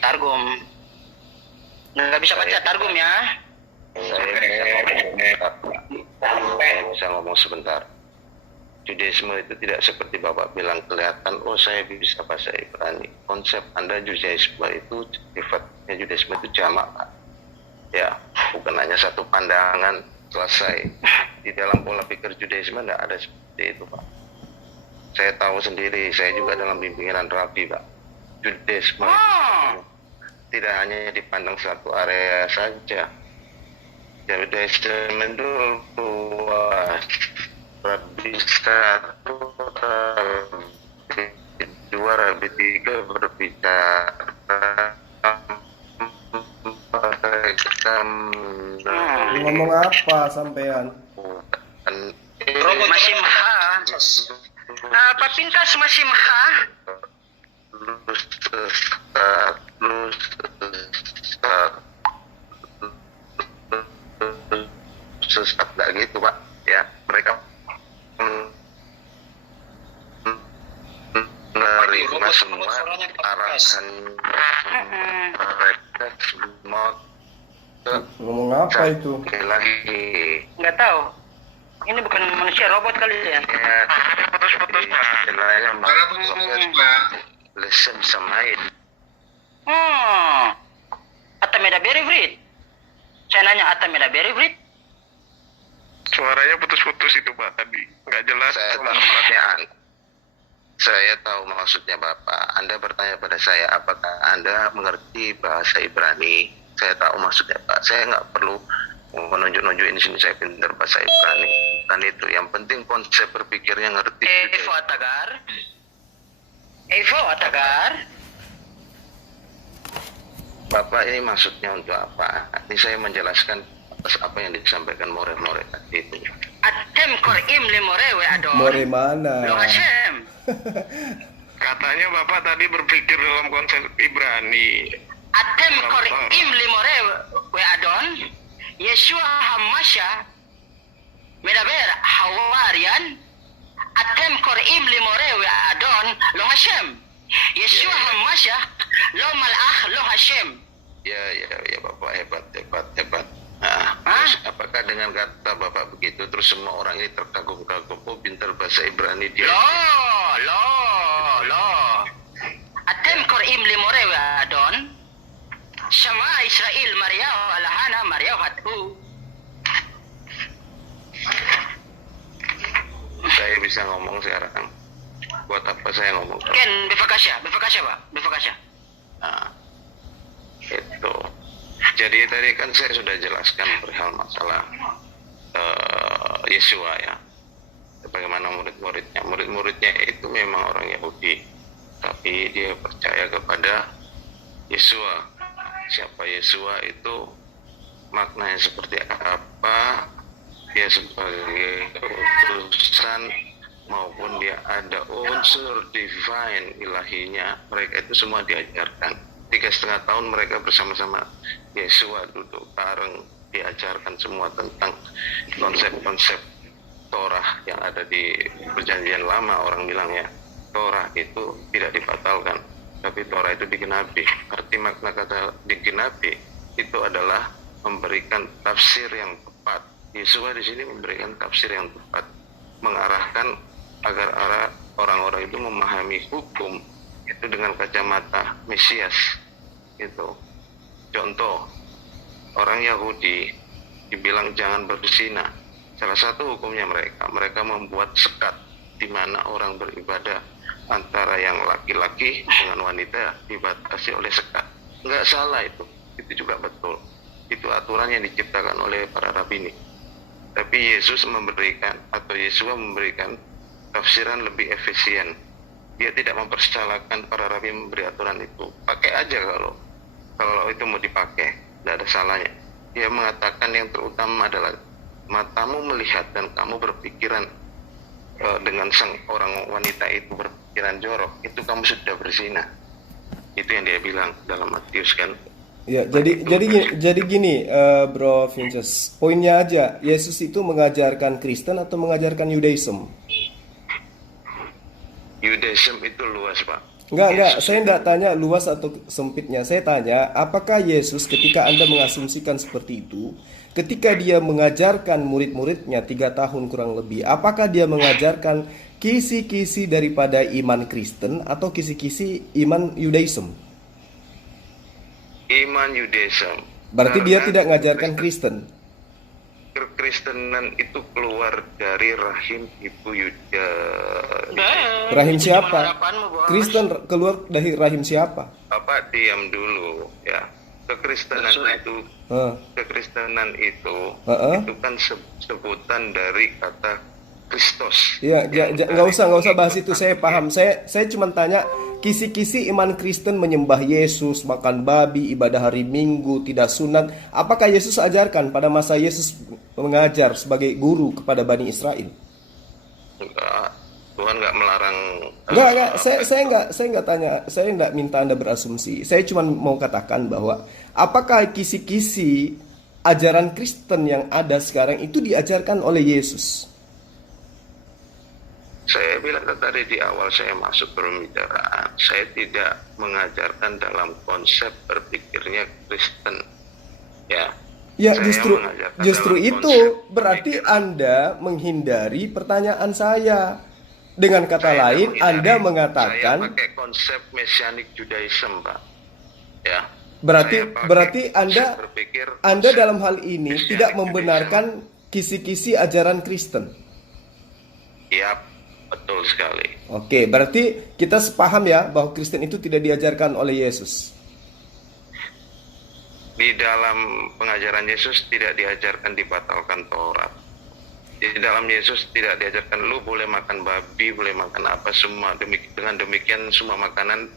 Targum. Nggak bisa baca Targum ya? Saya bisa ngomong sebentar. Judaisme itu tidak seperti Bapak bilang kelihatan, oh saya bisa bahasa Ibrani. Konsep Anda Judaisme itu, sifatnya Judaisme itu jamak, Pak. Ya, bukan hanya satu pandangan selesai. Di dalam pola pikir Judaisme tidak ada seperti itu, Pak. Saya tahu sendiri, saya juga dalam bimbingan Rabi, Pak. Judaisme tidak hanya dipandang satu area saja. Judaisme itu luas. Rabi 1, Rabi 2, Rabi 3 berbicara Ngomong apa sampean? Masimha. Apa pintas Masimha? Sesat gitu, Pak. Ya, mereka menerima semua arahan mereka semua. Ngomong apa itu? Lagi Nggak tahu. Ini bukan manusia, robot kali ya? ya putus-putus, Pak. Lesson samain. Atameda Berivrit. Saya nanya Atameda Berivrit. Suaranya putus-putus itu Pak tadi, nggak jelas. Saya tahu maksudnya Bapak. Anda bertanya pada saya, apakah Anda mengerti bahasa Ibrani? Saya tahu maksudnya Pak. Saya nggak perlu menunjuk-nunjukin di sini saya pintar bahasa Ibrani. Bukan itu. Yang penting konsep berpikirnya ngerti. Evo Atagar. Bapak ini maksudnya untuk apa? Ini saya menjelaskan atas apa yang disampaikan More tadi itu. Atem korim lemorewe adon. More mana? Lo Hashem. Katanya Bapak tadi berpikir dalam konsep Ibrani. Atem korim lemorewe adon. Yeshua Hamasha. Medaber Hawarian. Atem korim lemorewe adon. Lo Hashem. Yeshua Hamasha. Lo malach lo Hashem. Ya Bapak hebat. Nah, terus apakah dengan kata Bapak begitu terus semua orang ini terkagum-kagum, oh pintar bahasa Ibrani dia? Lo. Atem korim limorewe adon. Sama Israel Mariau alahana Mariau hatu. Saya bisa ngomong sekarang. Buat apa saya ngomong? Ken befakasya Pak, befakasya. Nah, itu. Jadi tadi kan saya sudah jelaskan perihal masalah Yesua ya. Bagaimana murid-muridnya itu memang orang Yahudi, tapi dia percaya kepada Yesua. Siapa Yesua itu, maknanya seperti apa, dia sebagai utusan maupun dia ada unsur divine ilahinya, mereka itu semua diajarkan. 3,5 tahun mereka bersama-sama Yesua duduk bareng, diajarkan semua tentang konsep-konsep Torah yang ada di Perjanjian Lama. Orang bilang ya, Torah itu tidak dibatalkan, tapi Torah itu digenapi. Arti makna kata digenapi itu adalah memberikan tafsir yang tepat. Yesua di sini memberikan tafsir yang tepat, mengarahkan agar orang-orang itu memahami hukum itu dengan kacamata Mesias. Itu contoh, orang Yahudi dibilang jangan berzina. Salah satu hukumnya mereka membuat sekat di mana orang beribadah antara yang laki-laki dengan wanita dibatasi oleh sekat. Nggak salah itu juga betul. Itu aturan yang diciptakan oleh para rabbini. Tapi Yesua memberikan tafsiran lebih efisien. Dia tidak mempersalahkan para rabi memberi aturan itu. Pakai aja kalau itu mau dipakai, tidak ada salahnya. Dia mengatakan yang terutama adalah matamu melihat dan kamu berpikiran dengan sang orang wanita itu berpikiran jorok, itu kamu sudah berzina. Itu yang dia bilang dalam Matius kan. Ya, jadi gini, Bro Vinces. Poinnya aja, Yesus itu mengajarkan Kristen atau mengajarkan Yudaism? Judaism itu luas, Pak. Enggak, saya enggak tanya luas atau sempitnya. Saya tanya, apakah Yesus ketika Anda mengasumsikan seperti itu, ketika dia mengajarkan murid-muridnya 3 tahun kurang lebih, apakah dia mengajarkan kisi-kisi daripada iman Kristen atau kisi-kisi iman Yudaism? Iman Yudaism. Berarti dia Karena tidak mengajarkan Kristen. Kekristenan itu keluar dari rahim ibu Yuda. Rahim Itu cuma siapa? harapanmu, Bos. Kristen keluar dari rahim siapa? Bapak diam dulu ya. Kekristenan Sulit. itu Hah, kekristenan itu Heeh. itu kan sebutan dari kata Kristus. Ya, Yang nggak dari usah bahas itu. Saya artinya paham. Saya cuma tanya kisi-kisi iman Kristen menyembah Yesus, makan babi, ibadah hari Minggu, tidak sunat. Apakah Yesus ajarkan pada masa Yesus mengajar sebagai guru kepada Bani Israel? enggak, Tuhan nggak melarang. Enggak. Saya nggak tanya. Saya nggak minta Anda berasumsi. Saya cuma mau katakan bahwa apakah kisi-kisi ajaran Kristen yang ada sekarang itu diajarkan oleh Yesus? Saya bilang tadi di awal saya masuk pembicaraan, saya tidak mengajarkan dalam konsep berpikirnya Kristen. Ya. Ya, Saya mengajarkan justru dalam itu konsep berarti pemikiran. Anda menghindari pertanyaan saya. Dengan kata Saya lain, menghindari- Anda mengatakan saya pakai konsep Messianic Judaism, Pak. Ya. berarti Saya pakai berarti konsep Anda berpikir Anda konsep dalam hal ini Messianic tidak Judaism. membenarkan kisi-kisi ajaran Kristen. Ya, betul sekali. Oke, berarti kita sepaham ya bahwa Kristen itu tidak diajarkan oleh Yesus. Di dalam pengajaran Yesus tidak diajarkan dibatalkan Taurat. Di dalam Yesus tidak diajarkan lu boleh makan babi, boleh makan apa semua. Dengan demikian semua makanan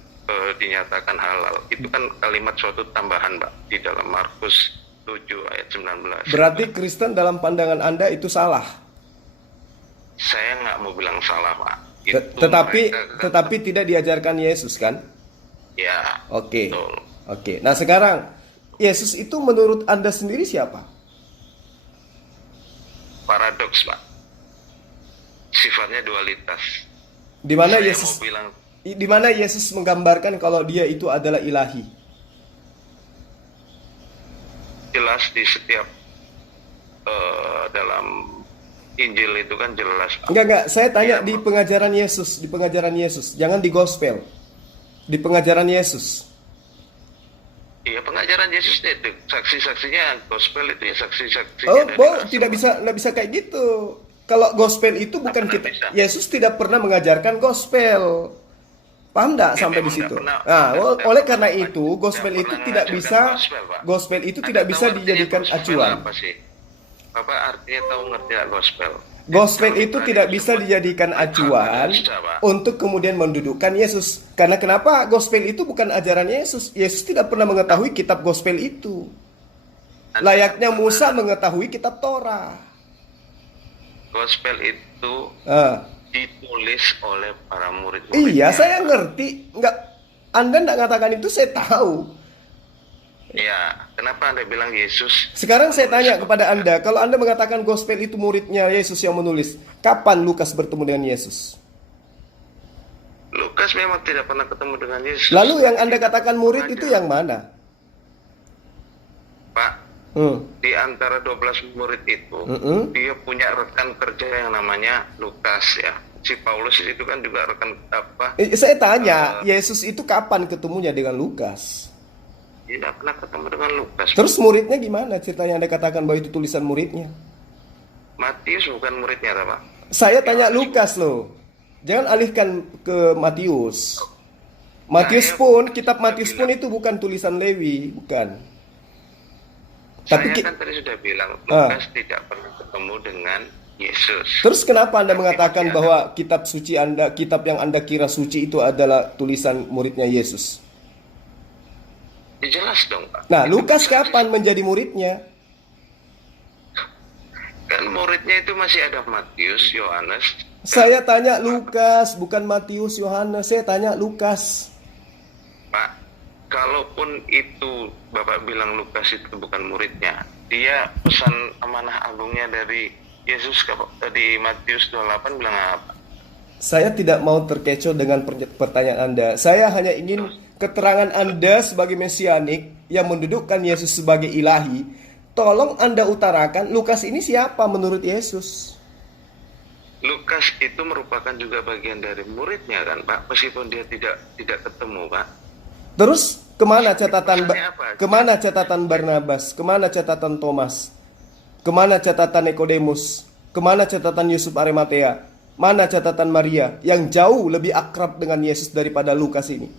dinyatakan halal. Itu kan kalimat suatu tambahan, Pak, di dalam Markus 7 ayat 19. Berarti Kristen dalam pandangan Anda itu salah. Saya nggak mau bilang salah, Pak. Mereka- Tetapi tidak diajarkan Yesus kan? Ya, Oke. betul. Oke. Nah, sekarang Yesus itu menurut Anda sendiri siapa? Paradoks, Pak. Sifatnya dualitas. Di mana Saya Yesus mau bilang di mana Yesus menggambarkan kalau dia itu adalah ilahi? jelas di setiap dalam Injil itu kan jelas, Pak. Enggak, saya tanya Iya, di Pak. pengajaran Yesus, jangan di gospel. Di pengajaran Yesus. Iya, pengajaran Yesus itu saksi-saksinya gospel itu ya saksi-saksinya. Oh, dari Bo, rasul. tidak bisa kayak gitu. Kalau gospel itu bukan Nggak kita. bisa. Yesus tidak pernah mengajarkan gospel. Paham enggak Ya, sampai di memang situ? nggak pernah- Nah, nggak oleh pernah- karena nggak itu gospel pernah itu tidak mengajarkan bisa gospel, Pak. gospel itu Anda tidak tahu bisa artinya dijadikan gospel acuan. apa sih? Bapak artinya tahu ngerti nggak gospel? Gospel Kalau itu berani tidak bisa disebut dijadikan acuan Bisa, Pak. untuk kemudian mendudukkan Yesus. Karena kenapa? Gospel itu bukan ajaran Yesus. Yesus tidak pernah mengetahui kitab gospel itu. Layaknya Musa mengetahui kitab Torah. Gospel itu Ah, ditulis oleh para murid. iya, saya ngerti. Anda enggak mengatakan itu, saya tahu. Ya, kenapa Anda bilang Yesus? Sekarang saya tanya kepada Anda, kalau Anda mengatakan gospel itu muridnya Yesus yang menulis, kapan Lukas bertemu dengan Yesus? Lukas memang tidak pernah ketemu dengan Yesus. Lalu yang Anda katakan murid itu yang mana? Pak, di antara 12 murid itu, dia punya rekan kerja yang namanya Lukas ya. Si Paulus itu kan juga rekan apa? Saya tanya, Yesus itu kapan ketemunya dengan Lukas? Tidak pernah ketemu dengan Lukas. Terus muridnya gimana ceritanya Anda katakan bahwa itu tulisan muridnya? Matius bukan muridnya, Pak. Saya tanya Lukas loh. Jangan alihkan ke Matius. Matius pun, kitab Matius pun itu bukan tulisan Lewi, bukan. Tapi Saya kan tadi sudah bilang, Lukas tidak pernah ketemu dengan Yesus. terus kenapa Anda mengatakan bahwa kitab suci Anda, kitab yang Anda kira suci itu adalah tulisan muridnya Yesus? Ya, jelas dong, Pak. Nah, Itu Lukas bukan- kapan menjadi muridnya? Kan muridnya itu masih ada Matius, Yohanes. Saya tanya Lukas, bukan Matius, Yohanes. Saya tanya Lukas. Pak, kalaupun itu Bapak bilang Lukas itu bukan muridnya, dia pesan amanah agungnya dari Yesus di Matius 28 bilang apa? Saya tidak mau terkecoh dengan pertanyaan Anda. Saya hanya ingin keterangan Anda sebagai mesianik yang mendudukkan Yesus sebagai ilahi. Tolong Anda utarakan, Lukas ini siapa menurut Yesus? Lukas itu merupakan juga bagian dari muridnya kan Pak, meskipun dia tidak ketemu Pak. Terus kemana Maksudnya apa? catatan Barnabas? Kemana catatan Thomas? Kemana catatan Nikodemus? Kemana catatan Yusuf Arimatea? Mana catatan Maria yang jauh lebih akrab dengan Yesus daripada Lukas ini?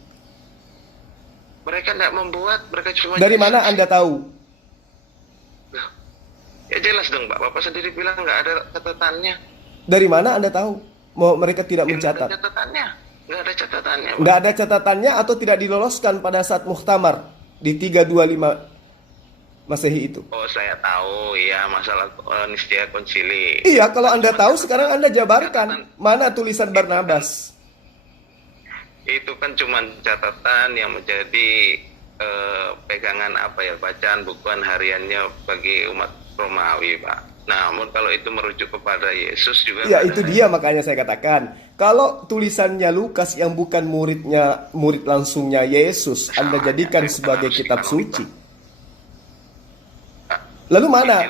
Mereka tidak membuat, mereka cuma... Dari mana Anda tahu? Nah, ya jelas dong Pak, Bapak sendiri bilang nggak ada catatannya. Dari mana Anda tahu? Mau mereka tidak Nggak mencatat? ada catatannya, nggak ada catatannya Pak. Nggak ada catatannya atau tidak diloloskan pada saat muktamar di 325 Masehi itu? Oh saya tahu, ya masalah Nistia Konsili. Iya, kalau Anda tahu sekarang Anda jabarkan. Mana tulisan Barnabas? Itu kan cuma catatan yang menjadi pegangan bacaan bukuan hariannya bagi umat Romawi Pak. Namun kalau itu merujuk kepada Yesus juga... Ya itu dia makanya saya katakan. Kalau tulisannya Lukas yang bukan murid langsungnya Yesus, Anda jadikan sebagai kitab suci. Lalu mana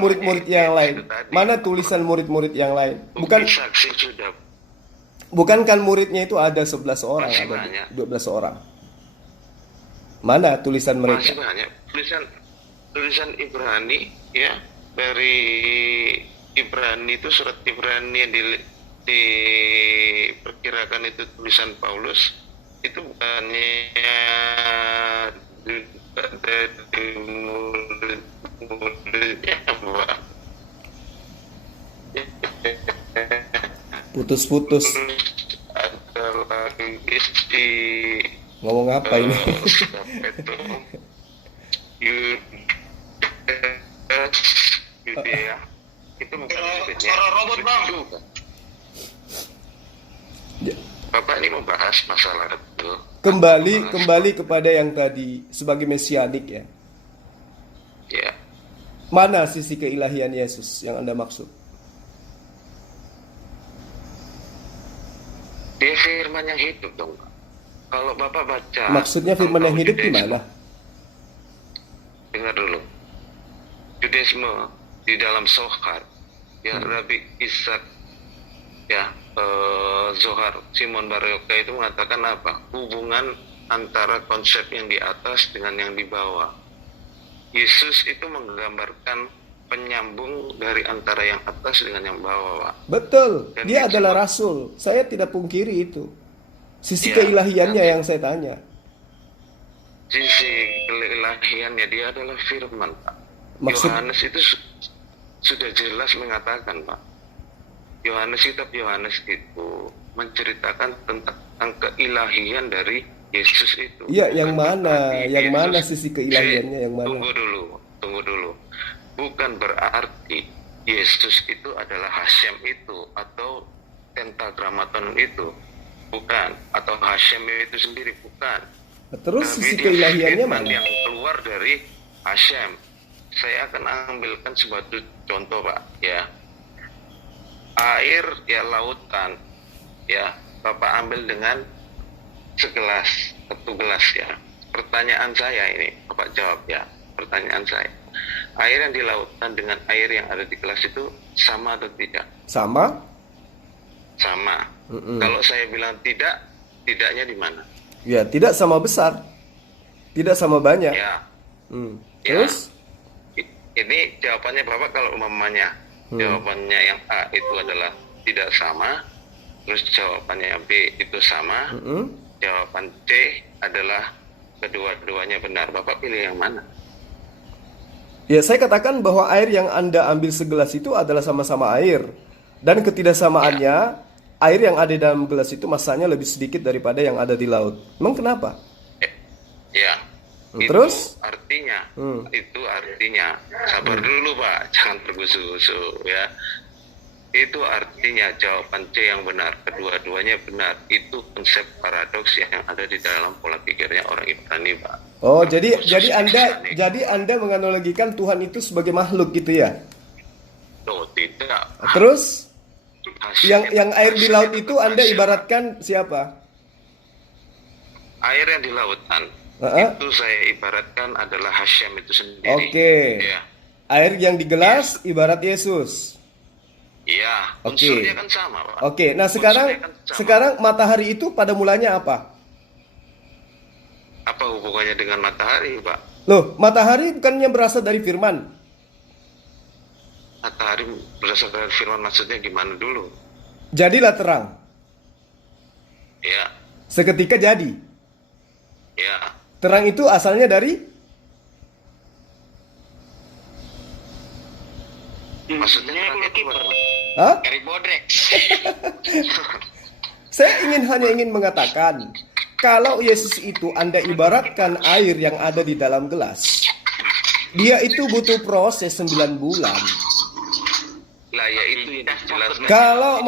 murid-murid yang lain? Mana tulisan murid-murid yang lain? Saksi sudah Bukankah muridnya itu ada 11 orang, masih ada banyak. 12 orang? Mana tulisan Masih mereka? banyak tulisan Ibrani ya, dari Ibrani itu surat Ibrani yang diperkirakan itu tulisan Paulus, itu bukannya dari muridnya Pak. Putus-putus. Ada lagi di Ngomong apa ini? Yudea itu bukan muridnya. Suara robot bang. Juga. Ya. Bapak ini membahas masalah itu. Kembali kepada yang tadi sebagai mesianik ya. Ya, Mana sisi keilahian Yesus yang Anda maksud? dia firman yang hidup dong. Kalau Bapak baca, Maksudnya firman yang hidup Judaisme, gimana? dengar dulu. Judaisme di dalam Zohar, ya Rabbi Ishak, ya Zohar Simon Bar Yochai itu mengatakan apa? Hubungan antara konsep yang di atas dengan yang di bawah. Yesus itu menggambarkan penyambung dari antara yang atas dengan yang bawah, Pak. Betul, Dan dia dia adalah cuma- rasul. Saya tidak pungkiri itu. Sisi Ya, keilahiannya tapi- yang saya tanya. Sisi keilahiannya dia adalah firman, Pak. Maksud- Yohanes itu sudah jelas mengatakan, Pak. Kitab Yohanes itu menceritakan tentang keilahian dari Yesus itu. Iya, yang Bukan mana? berarti Yang Yesus- mana sisi keilahiannya yang mana? Tunggu dulu. Bukan berarti Yesus itu adalah Hashem itu atau Tentagramaton itu. Bukan. Atau Hashem itu sendiri, bukan. Terus Tapi sisi dia keilahiannya firman mana? yang keluar dari Hashem. Saya akan ambilkan sebuah contoh, Pak, ya. Air, ya lautan, ya. Bapak ambil dengan segelas, satu gelas, ya. Pertanyaan saya ini, Bapak jawab ya. Pertanyaan saya. Air yang di lautan dengan air yang ada di gelas itu sama atau tidak? Sama? Sama. Mm-mm. Kalau saya bilang tidak, tidaknya di mana? Ya, tidak sama besar. Tidak sama banyak. Ya. Hmm. Ya. Terus? Ini jawabannya Bapak kalau umpamanya jawabannya yang A itu adalah tidak sama, terus jawabannya B itu sama, Mm-mm. jawaban C adalah kedua-duanya benar. Bapak pilih yang mana? Ya, saya katakan bahwa air yang Anda ambil segelas itu adalah sama-sama air. Dan ketidaksamaannya, air yang ada dalam gelas itu masanya lebih sedikit daripada yang ada di laut. Emang kenapa? Ya. Terus? Itu artinya, sabar dulu Pak, jangan tergusu-gusu ya. Itu artinya jawaban C yang benar, kedua-duanya benar. Itu konsep paradoks yang ada di dalam pola pikirnya orang Ibrani, Pak. Oh, jadi Anda menganalogikan Tuhan itu sebagai makhluk gitu ya? Oh, tidak. Terus? Yang air di laut itu Anda ibaratkan siapa? Air yang di lautan itu saya ibaratkan adalah Hasyam itu sendiri. Oke. Ya. Air yang di gelas ibarat Yesus. Iya, Oke. unsurnya kan sama, Pak. Oke, nah Unsurnya kan sama. sekarang matahari itu pada mulanya apa? Apa hubungannya dengan matahari, Pak? Loh, matahari bukannya berasal dari firman? Matahari berasal dari firman, maksudnya gimana dulu? Jadilah terang. Ya, Seketika jadi. ya. Terang itu asalnya dari Maksudnya terang itu apa? Hah? Dari bodrek. Saya hanya ingin mengatakan, kalau Yesus itu Anda ibaratkan air yang ada di dalam gelas, dia itu butuh proses 9 bulan. Lah ya itu yang dijelaskan. Kalau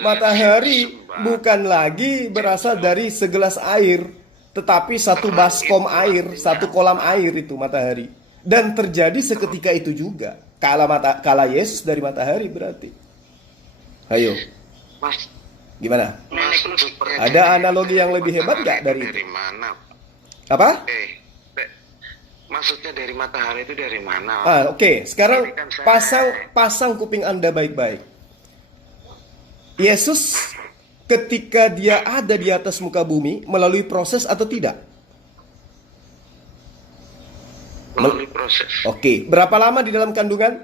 matahari bukan lagi berasal dari segelas air, tetapi satu baskom air, satu kolam air itu matahari. Dan terjadi seketika itu juga. Kala Yesus dari matahari berarti. Ayo, Mas, gimana? seperti Ada analogi yang lebih hebat nggak dari itu? Dari mana? Apa? Maksudnya dari matahari itu dari mana? Oke. Sekarang pasang kuping Anda baik-baik. Yesus ketika dia ada di atas muka bumi melalui proses atau tidak? Melalui proses. Oke. Berapa lama di dalam kandungan?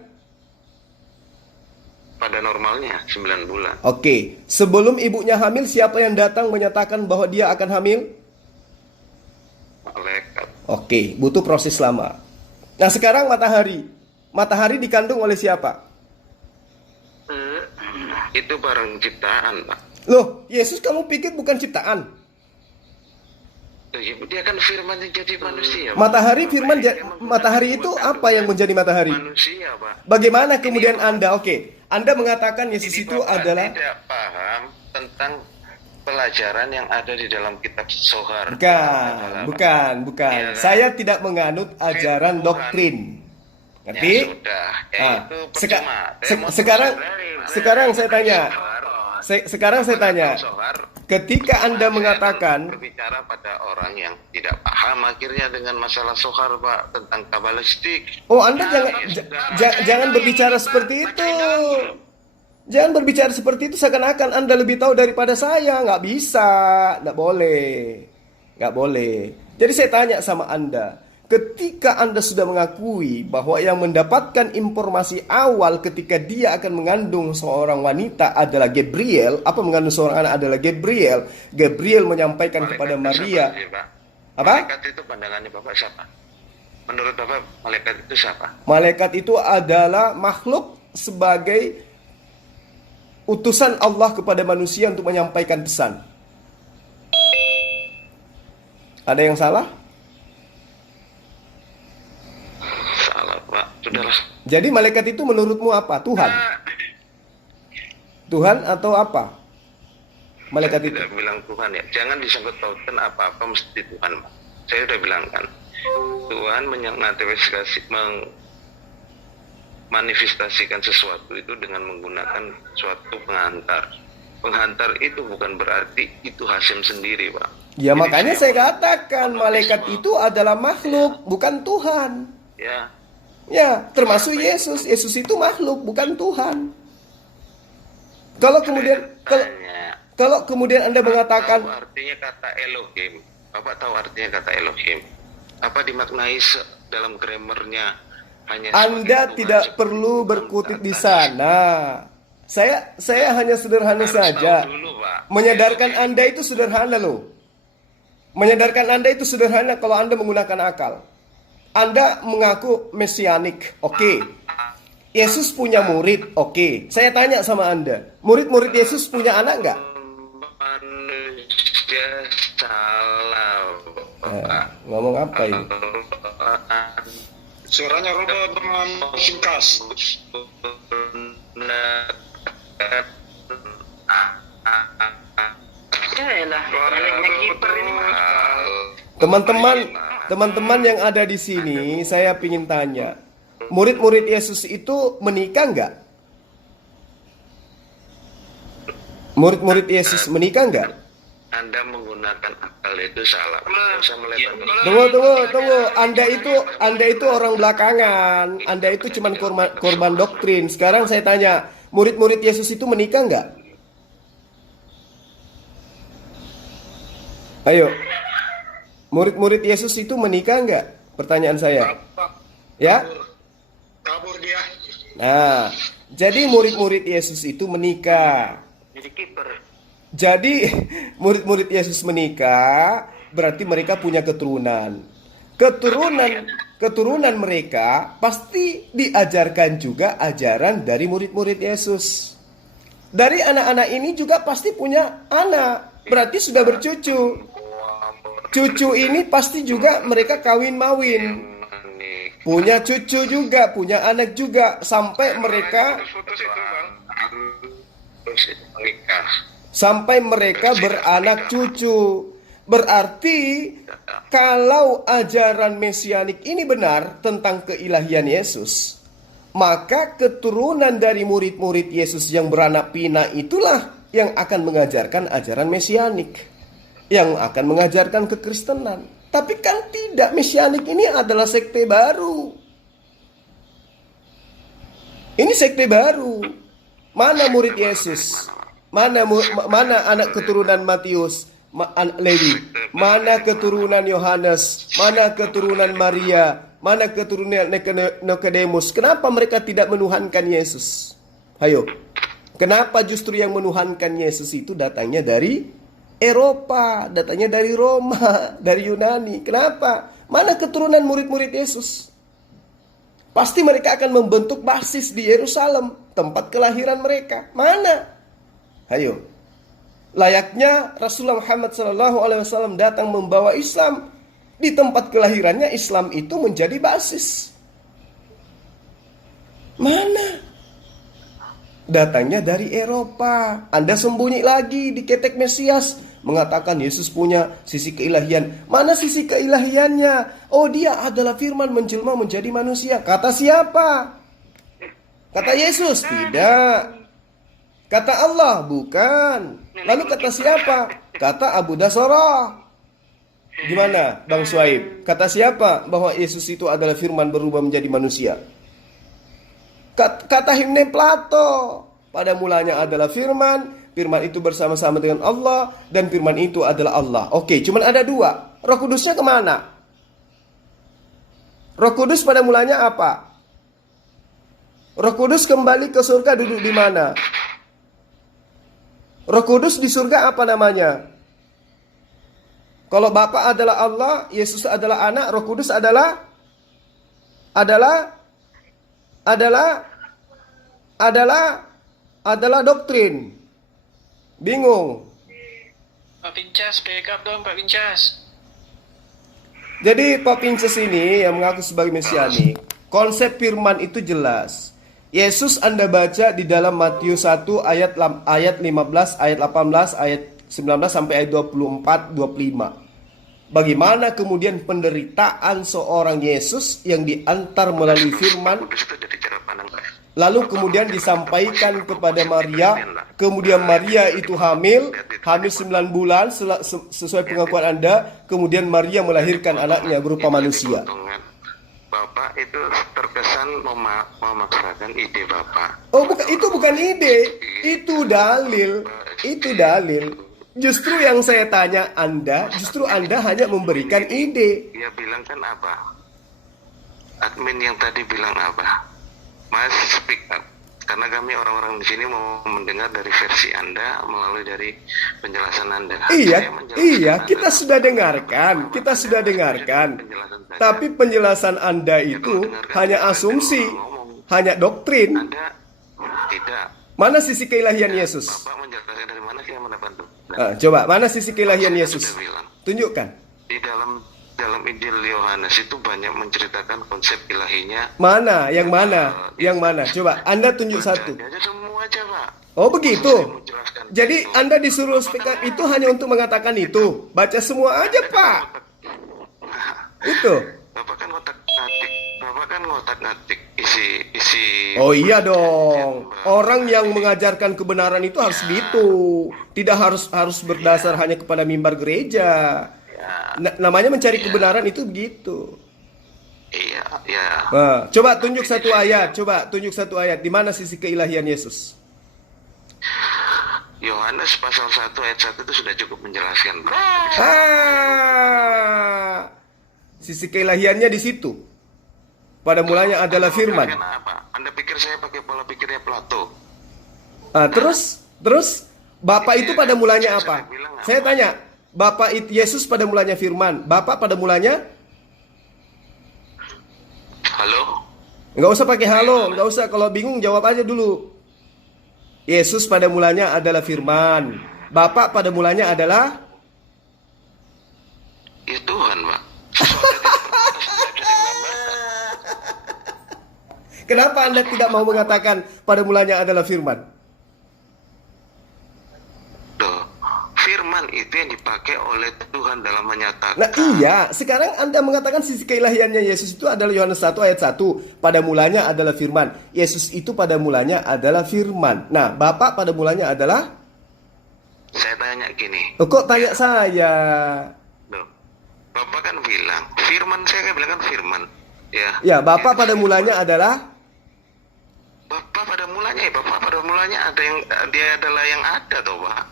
Pada normalnya 9 bulan. Oke. Sebelum ibunya hamil, siapa yang datang menyatakan bahwa dia akan hamil? Malaikat. Oke, butuh proses lama. Nah, sekarang matahari. Matahari dikandung oleh siapa? Itu barang ciptaan, Pak. Loh, Yesus kamu pikir bukan ciptaan? Dia kan firman yang jadi manusia, Pak. Matahari firman matahari itu apa yang menjadi matahari? Manusia, Pak. Bagaimana kemudian Anda, Anda mengatakan Yesus Jadi itu Bapak adalah tidak paham tentang pelajaran yang ada di dalam kitab Zohar. bukan. Iya, kan? Saya tidak menganut ajaran Tuhan. doktrin. Ngerti? Ya sudah, itu percuma. Sekarang saya tanya. Sekarang saya tanya. Zohar, Ketika Anda mengatakan berbicara pada orang yang tidak paham akhirnya dengan masalah Zohar, Pak, tentang kabalistik. Anda jangan berbicara seperti itu. Jangan berbicara seperti itu seakan-akan Anda lebih tahu daripada saya. Nggak bisa, nggak boleh. Jadi saya tanya sama Anda, ketika Anda sudah mengakui bahwa yang mendapatkan informasi awal ketika dia akan mengandung seorang wanita adalah Gabriel, mengandung seorang anak adalah Gabriel. Gabriel menyampaikan kepada Maria. Apa? Malaikat itu pandangannya Bapak siapa? Menurut Bapak, malaikat itu siapa? Malaikat itu adalah makhluk sebagai utusan Allah kepada manusia untuk menyampaikan pesan. Ada yang salah? Salah, Pak. Sudahlah. Jadi malaikat itu menurutmu apa? Tuhan? Tuhan atau apa? Malaikat itu. Tidak bilang Tuhan ya. Jangan disangkut pautkan apa-apa mesti Tuhan, Pak. Saya sudah bilang kan. Tuhan manifestasikan sesuatu itu dengan menggunakan suatu penghantar. Penghantar itu bukan berarti itu Hasyim sendiri, Pak. Ya, Jadi makanya saya katakan malaikat itu adalah makhluk, bukan Tuhan. Ya, Ya, termasuk Yesus. Yesus itu makhluk, bukan Tuhan. Kalau kemudian Anda mengatakan tahu artinya kata Elohim. Bapak tahu artinya kata Elohim. Apa dimaknai dalam grammarnya hanya Anda sebagai Tuhan, tidak seperti perlu Tuhan berkutik di kata. sana. Saya hanya sederhana Harus saja. tahu dulu, Pak. Menyadarkan Anda itu sederhana loh. Menyadarkan Anda itu sederhana kalau Anda menggunakan akal. Anda mengaku mesianik, oke. Yesus punya murid, oke. Saya tanya sama Anda, murid-murid Yesus punya anak nggak? Manusia salah, Bapak. Ngomong apa ini? Suaranya rada dengan singkas. Teman-teman yang ada di sini, saya ingin tanya, murid-murid Yesus itu menikah nggak? Murid-murid Yesus menikah nggak? Anda menggunakan akal itu salah. Nggak usah melebar. Tunggu. Anda itu orang belakangan. Anda itu cuman korban doktrin. Sekarang saya tanya, murid-murid Yesus itu menikah nggak? Ayo, murid-murid Yesus itu menikah nggak? Pertanyaan saya. Ya? Kabur dia. Nah, jadi murid-murid Yesus itu menikah. Jadi kiper. Jadi murid-murid Yesus menikah, berarti mereka punya keturunan. Keturunan mereka pasti diajarkan juga ajaran dari murid-murid Yesus. Dari anak-anak ini juga pasti punya anak, berarti sudah bercucu. Cucu ini pasti juga mereka kawin-mawin. Punya cucu juga, punya anak juga, sampai mereka Putus itu bang. Terus itu menikah. sampai mereka beranak cucu. Berarti kalau ajaran mesianik ini benar tentang keilahian Yesus, maka keturunan dari murid-murid Yesus yang beranak pinak itulah yang akan mengajarkan ajaran mesianik, yang akan mengajarkan kekristenan. Tapi kan tidak, mesianik ini adalah sekte baru. Ini sekte baru. Mana murid Yesus? Mana anak keturunan Matius, Lewi? Mana keturunan Yohanes? Mana keturunan Maria? Mana keturunan Nikodemus? Kenapa mereka tidak menuhankan Yesus? Hayo. Kenapa justru yang menuhankan Yesus itu datangnya dari Eropa, datangnya dari Roma, dari Yunani? Kenapa? Mana keturunan murid-murid Yesus? Pasti mereka akan membentuk basis di Yerusalem, tempat kelahiran mereka. Mana? Hayo. Layaknya Rasulullah Muhammad SAW datang membawa Islam. Di tempat kelahirannya Islam itu menjadi basis. Mana? Datangnya dari Eropa. Anda sembunyi lagi di ketek Mesias, mengatakan Yesus punya sisi keilahian. Mana sisi keilahiannya? Oh, dia adalah firman menjelma menjadi manusia. Kata siapa? Kata Yesus? Tidak. Kata Allah? Bukan. Lalu kata siapa? Kata Abu Dasarah. Gimana Bang Suaib? Kata siapa bahwa Yesus itu adalah firman berubah menjadi manusia? Kata Himne Plato. Pada mulanya adalah firman, firman itu bersama-sama dengan Allah, dan firman itu adalah Allah. Oke, cuman ada dua. Roh Kudusnya kemana? Roh Kudus pada mulanya apa? Roh Kudus kembali ke surga, duduk di mana? Roh Kudus di surga apa namanya? Kalau Bapa adalah Allah, Yesus adalah anak, Roh Kudus adalah doktrin. Bingung. Pak Pincas, backup dong Pak Pincas. Jadi Pak Pinces ini yang mengaku sebagai mesianik, konsep firman itu jelas. Yesus Anda baca di dalam Matius 1 ayat 15, ayat 18, ayat 19 sampai ayat 24, 25. Bagaimana kemudian penderitaan seorang Yesus yang diantar melalui firman, Kudus itu jadi cara pandang saya. lalu kemudian disampaikan kepada Maria. Kemudian Maria itu hamil 9 bulan sesuai pengakuan Anda. Kemudian Maria melahirkan anaknya berupa manusia. Bapak itu terkesan memaksakan ide Bapak. Oh, itu bukan ide, itu dalil. Itu dalil. Justru yang saya tanya Anda, justru Anda hanya memberikan ide. Dia bilang kan apa? Admin yang tadi bilang apa? Mas speak up. Karena kami orang-orang di sini mau mendengar dari versi Anda melalui dari penjelasan Anda. Iya, kita sudah dengarkan, Tapi penjelasan Anda itu hanya asumsi, hanya doktrin. Anda tidak. Mana sisi keilahian Yesus? Bapak menjelaskan dari mana sih yang mendapat itu? Coba, mana sisi keilahian Yesus? Sudah bilang. Tunjukkan. Di dalam Injil Yohanes itu banyak menceritakan konsep ilahinya. Mana? Yang mana? Yang mana? Coba Anda tunjuk satu. Aja semua aja, Pak. Oh, begitu. Saya menjelaskan Jadi itu. Anda disuruh speak up itu hanya untuk mengatakan itu. Baca semua aja, Pak. Itu. Bapak kan otak atik. Bapak Bapak kan ngotak-ngatik isi. Oh iya dong. Orang yang mengajarkan kebenaran itu harus gitu. Tidak harus berdasar hanya kepada mimbar gereja. Namanya mencari kebenaran itu begitu. Iya, ya. Nah, coba tunjuk satu ayat. Di mana sisi keilahian Yesus? Yohanes pasal 1 ayat 1 itu sudah cukup menjelaskan, Pak. Sisi keilahiannya di situ. Pada mulanya adalah firman. Apa? Anda pikir saya pakai pola pikirnya Plato? Terus Bapak itu pada mulanya apa? Saya tanya, Yesus pada mulanya firman, Bapak pada mulanya? Halo? Nggak usah pakai halo, nggak usah. Kalau bingung jawab aja dulu. Yesus pada mulanya adalah firman. Bapak pada mulanya adalah? Ya Tuhan, Pak. Sesuatu yang tidak terbatas tidak bisa digambarkan. Kenapa Anda tidak mau mengatakan pada mulanya adalah firman? Tuh, firman itu yang dipakai oleh Tuhan dalam menyatakan. Nah iya, sekarang Anda mengatakan sisi keilahiannya Yesus itu adalah Yohanes 1 ayat 1. Pada mulanya adalah firman. Yesus itu pada mulanya adalah firman. Nah, Bapak pada mulanya adalah? Saya tanya gini. Oh, kok tanya saya? Tuh, Bapak kan bilang, firman, saya kan bilang kan firman. Ya, Bapak pada mulanya adalah? Bapak pada mulanya ada yang, dia adalah yang ada toh, Pak.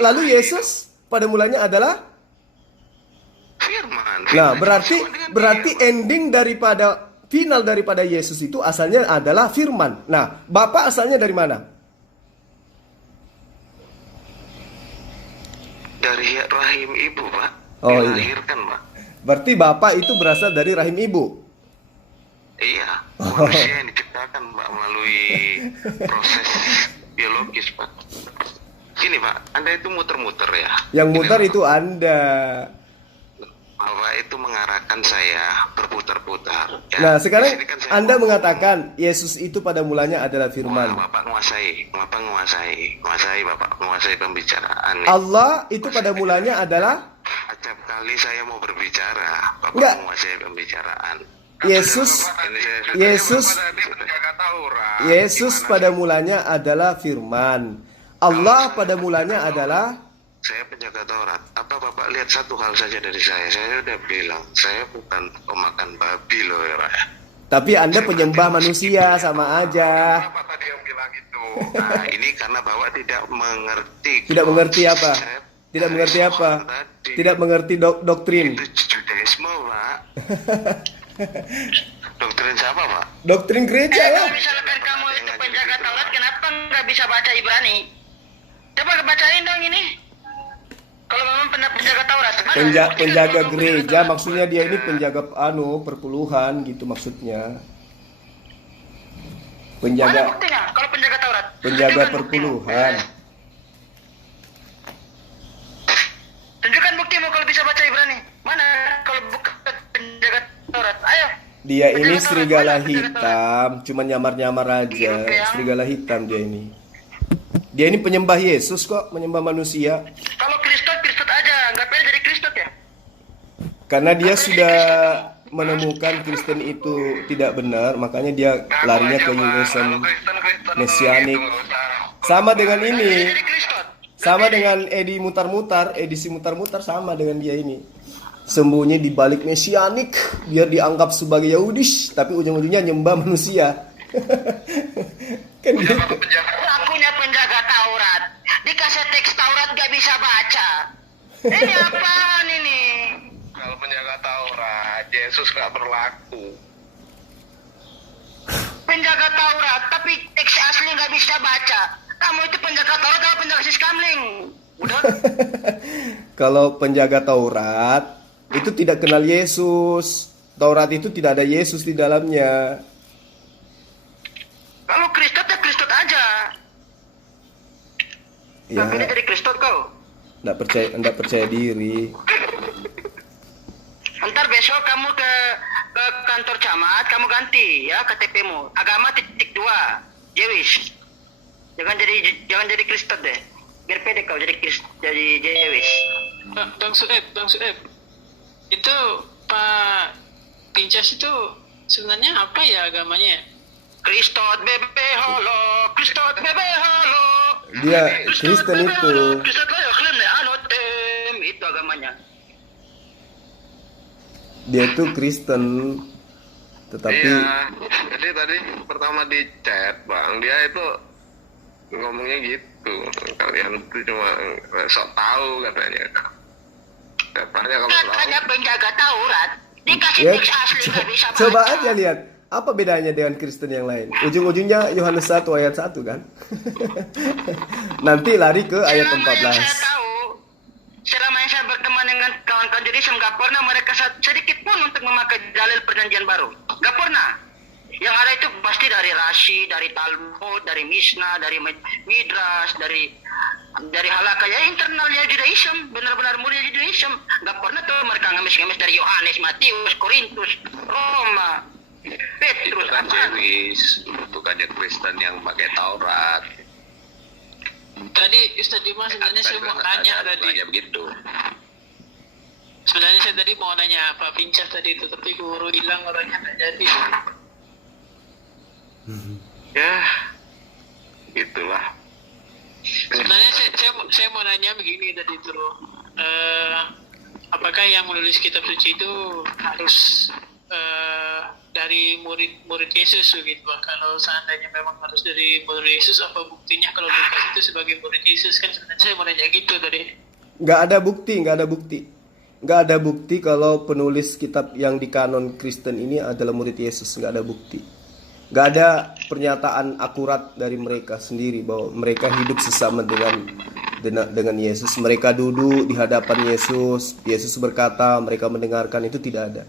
Lalu Yesus pada mulanya adalah? Firman. Nah, berarti ending daripada final daripada Yesus itu asalnya adalah firman. Nah, Bapak asalnya dari mana? Dari rahim ibu, Pak. Oh, iya. Dilahirkan, Pak. Berarti Bapak itu berasal dari rahim ibu. Iya, manusia yang diciptakan, Pak, melalui proses biologis, Pak. Gini, Pak, Anda itu muter-muter ya. Yang Gini, muter Pak. itu Anda. Bapak itu mengarahkan saya berputar-putar. Ya. Nah, Di sekarang sini kan saya Anda ngomong. mengatakan Yesus itu pada mulanya adalah Wah, firman. Bapak menguasai Bapak menguasai pembicaraan. Nih. Allah itu pada mulanya adalah? Setiap kali saya mau berbicara, Bapak Enggak. menguasai pembicaraan. Yesus Yesus pada mulanya adalah firman. Allah pada mulanya adalah? Saya penjaga Taurat. Apa Bapak lihat satu hal saja dari saya? Saya udah bilang, saya bukan pemakan babi loh ya, Pak. Tapi Anda penyembah manusia sama aja. Apa tadi yang bilang itu? Nah, ini karena Bapak tidak mengerti. Tidak mengerti apa? Tidak mengerti apa? Tadi. Tidak mengerti doktrin. Itu Judaisme, Pak. Doktrin siapa, Pak? Doktrin gereja ya. Kalau misalkan kamu itu penjaga Taurat, kenapa nggak bisa baca Ibrani? Coba bacain dong ini. Kalau memang penjaga Taurat, Penjaga gereja, maksudnya dia ini penjaga perpuluhan gitu maksudnya. Mana Penjaga buktinya? Kalau penjaga Taurat, penjaga tunjukkan perpuluhan. buktimu. Tunjukkan buktimu kalau bisa baca Ibrani. Mana kalau bukan penjaga Taurat? Ayo. Dia ini Penjaga Taurat, serigala mana penjaga Taurat? hitam, cuman nyamar-nyamar aja. Iya. Serigala hitam dia ini. Dia ini penyembah Yesus kok, menyembah manusia. Kalau Kristus aja, nggak pengen jadi Kristus ya? Karena dia sudah menemukan Kristen itu tidak benar, makanya dia larinya ke Yudaism Mesianik. Sama dengan ini. Jadi Kristus. Sama dengan edisi mutar-mutar sama dengan dia ini. Sembunyi di balik mesianik, biar dianggap sebagai Yahudis, tapi ujung-ujungnya nyembah manusia. Kan gitu. Akunya penjaga Taurat, dikasih teks Taurat gak bisa baca. Ini apaan ini? Kalau penjaga Taurat, Yesus nggak berlaku. Penjaga Taurat, tapi teks asli gak bisa baca. Kamu itu penjaga Taurat atau penjaga siskamling? Udah. Kalau penjaga Taurat itu tidak kenal Yesus. Taurat itu tidak ada Yesus di dalamnya. Kalau Kristus ya Kristus aja. Ya, Tapi jadi Kristus kau. enggak percaya diri. Ntar besok kamu ke kantor camat, kamu ganti ya KTP-mu. Agama .2, Jewish. Jangan jadi Kristen deh. Biar pede kau jadi Jewish. Bang Sueb, itu Pak Pincas itu sebenarnya apa ya agamanya? Kristot bebe holo, Kristot bebe holo. Dia Kristen itu. Kristot lo klaim le anot itu agamanya. Dia itu Kristen, tetapi Iya, jadi tadi pertama di chat bang, dia itu ngomongnya gitu, kalian itu cuma sok tahu katanya. Katanya kalau Katanya penjaga Taurat dikasih ya, teks asli nggak bisa baca. coba aja lihat apa bedanya dengan Kristen yang lain. Ujung-ujungnya Yohanes 1 ayat 1 kan. Nanti lari ke ayat Selama yang saya 14. tahu, selama yang saya berteman dengan kawan-kawan Judaism, gak pernah mereka sedikit pun untuk memakai dalil perjanjian baru. Gak pernah. Yang ada itu pasti dari Rashi, dari Talmud, dari Mishnah, dari Midrash, dari halakah ya internalnya Judaism, benar-benar mulia Judaism. Gak pernah tuh mereka ngemis-ngemis dari Yohanes, Matius, Korintus, Roma, Itu Petrus, kan apa? Jewish, bukannya Kristen yang pakai Taurat. Tadi Ustaz Dimas sebenarnya saya mau nanya tadi. Banyak begitu. Sebenarnya saya tadi mau nanya Pak Pincas tadi itu, tapi keburu hilang orangnya nggak jadi. ya itulah. Sebenarnya saya mau nanya begini tadi itu, apakah yang menulis kitab suci itu harus dari murid Yesus begitu Pak? Kalau seandainya memang harus dari murid Yesus, apa buktinya kalau Lukas itu sebagai murid Yesus? Kan sebenarnya saya mau nanya gitu tadi. Nggak ada bukti kalau penulis kitab yang di kanon Kristen ini adalah murid Yesus. Nggak ada bukti. Nggak ada pernyataan akurat dari mereka sendiri bahwa mereka hidup sesama dengan Yesus. Mereka duduk di hadapan Yesus. Yesus berkata, mereka mendengarkan, itu tidak ada.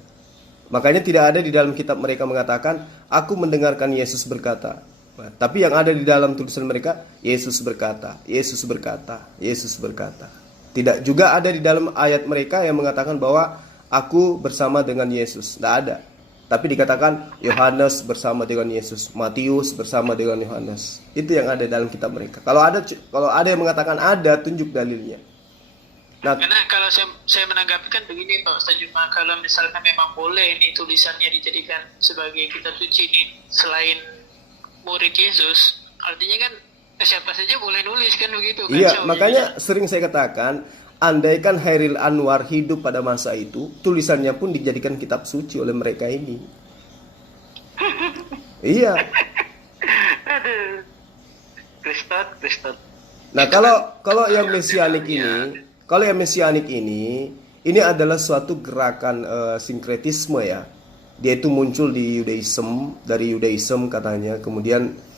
Makanya tidak ada di dalam kitab mereka mengatakan, aku mendengarkan Yesus berkata. Nah, tapi yang ada di dalam tulisan mereka, Yesus berkata, Yesus berkata, Yesus berkata. Tidak juga ada di dalam ayat mereka yang mengatakan bahwa aku bersama dengan Yesus. Tidak ada. Tapi dikatakan Yohanes bersama dengan Yesus, Matius bersama dengan Yohanes. Itu yang ada dalam kitab mereka. Kalau ada yang mengatakan ada, tunjuk dalilnya. Nah, Karena kalau saya menanggapikan begini Pak Ustaz Juma, kalau misalkan memang boleh nih tulisannya dijadikan sebagai kitab suci nih selain murid Yesus, artinya kan siapa saja boleh nulis kan begitu kan? iya, makanya sering saya katakan, andaikan Hairil Anwar hidup pada masa itu, tulisannya pun dijadikan kitab suci oleh mereka ini. Iya. Aduh. Kristot. Nah, kalau yang mesianik ini adalah suatu gerakan sinkretisme ya. Dia itu muncul di dari Yudaism katanya. Kemudian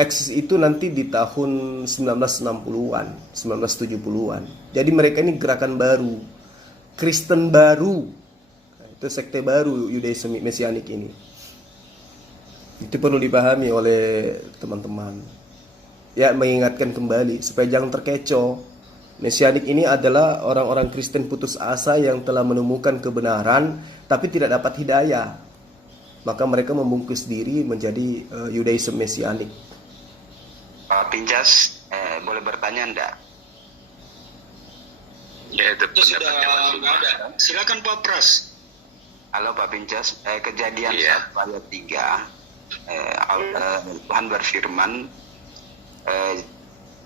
eksis itu nanti di tahun 1960-an, 1970-an. Jadi mereka ini gerakan baru, Kristen baru. Nah, itu sekte baru Yudaism mesianik ini. Itu perlu dipahami oleh teman-teman. Ya, mengingatkan kembali supaya jangan terkecoh. Mesianik ini adalah orang-orang Kristen putus asa yang telah menemukan kebenaran tapi tidak dapat hidayah. Maka mereka membungkus diri menjadi Yudaism mesianik. Pak Pincas, boleh bertanya enggak? Ya, itu Itu sudah pendapatnya Mas nggak ada. Silakan Pak Pras. Halo Pak Pincas, Kejadian Iya. 1 ayat 3, Tuhan berfirman,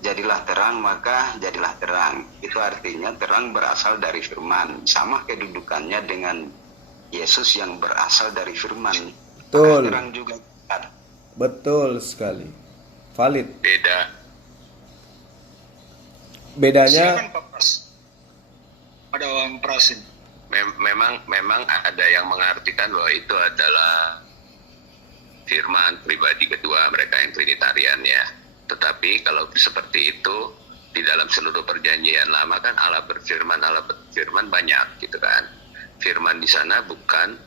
jadilah terang maka jadilah terang. Itu artinya terang berasal dari firman. Sama kedudukannya dengan Yesus yang berasal dari firman. Betul. Maka terang juga. Betul sekali. Valid. Bedanya Silakan Pak Pras. Ada orang Pras ini. memang ada yang mengartikan bahwa itu adalah firman pribadi kedua mereka yang Trinitarian ya. Tetapi kalau seperti itu di dalam seluruh perjanjian lama kan Allah berfirman banyak gitu kan. Firman di sana bukan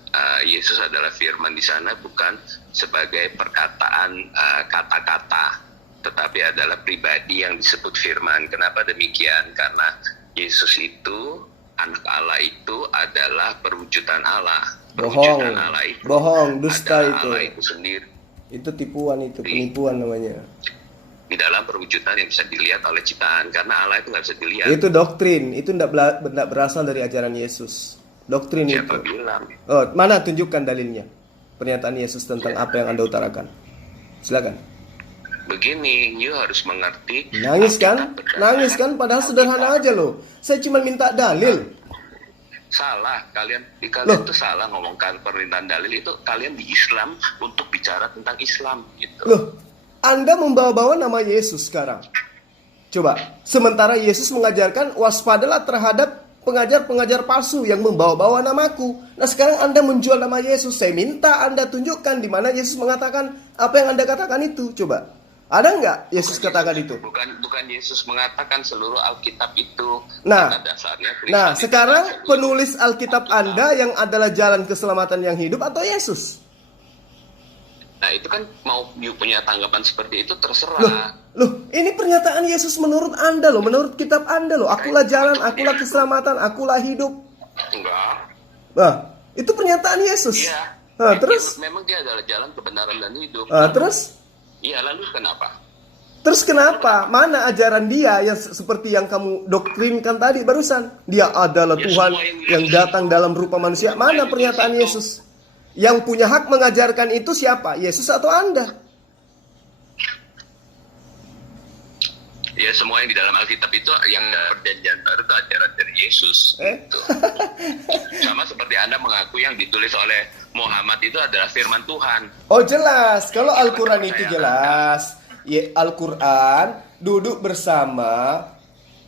Yesus adalah firman di sana bukan sebagai perkataan kata-kata, tetapi adalah pribadi yang disebut firman. Kenapa demikian? Karena Yesus itu, anak Allah itu adalah perwujudan Allah. Perwujudan Allah itu bohong, dusta adalah itu. Allah itu sendiri. Itu tipuan, itu penipuan namanya. Di dalam perwujudan yang bisa dilihat oleh ciptaan, karena Allah itu nggak bisa dilihat. Itu doktrin, itu tidak berasal dari ajaran Yesus. Doktrin Siapa itu. bilang? Oh, mana tunjukkan dalilnya? pernyataan Yesus tentang apa yang Anda utarakan. Silakan. Begini, you harus mengerti. Nangis kan? Alkitab berdasarkan Nangis kan? Padahal sederhana aja loh. Saya cuma minta dalil. Salah, kalian Loh. itu salah ngomongkan permintaan dalil itu. Kalian di Islam untuk bicara tentang Islam gitu. Loh, Anda membawa-bawa nama Yesus sekarang. Coba, sementara Yesus mengajarkan waspadalah terhadap pengajar-pengajar palsu yang membawa-bawa namaku. Nah, sekarang Anda menjual nama Yesus. Saya minta Anda tunjukkan di mana Yesus mengatakan apa yang Anda katakan itu. Coba. Ada nggak Yesus katakan itu? Bukan Yesus mengatakan seluruh Alkitab itu. Nah, Karena dasarnya Kristen Nah, itu sekarang seluruh penulis Alkitab Anda yang adalah jalan keselamatan yang hidup atau Yesus? Nah, itu kan mau you punya tanggapan seperti itu terserah. Loh, ini pernyataan Yesus menurut Anda loh, menurut kitab Anda loh. Akulah jalan, akulah keselamatan, akulah hidup. Enggak. Nah, itu pernyataan Yesus. Iya. Nah, terus? Memang dia adalah jalan kebenaran dan hidup. Terus? Iya, lalu kenapa? Terus kenapa? Mana ajaran dia yang seperti yang kamu doktrinkan tadi barusan? Dia adalah Ya, Tuhan semua yang datang dalam rupa manusia. Mana pernyataan Yesus? Yang punya hak mengajarkan itu siapa? Yesus atau Anda? Ya, semua yang di dalam Alkitab itu yang perjanjian baru itu ajaran dari Yesus. Gitu. Sama seperti Anda mengaku yang ditulis oleh Muhammad itu adalah firman Tuhan. Oh jelas, kalau Al-Quran itu jelas. Ya, Al-Quran duduk bersama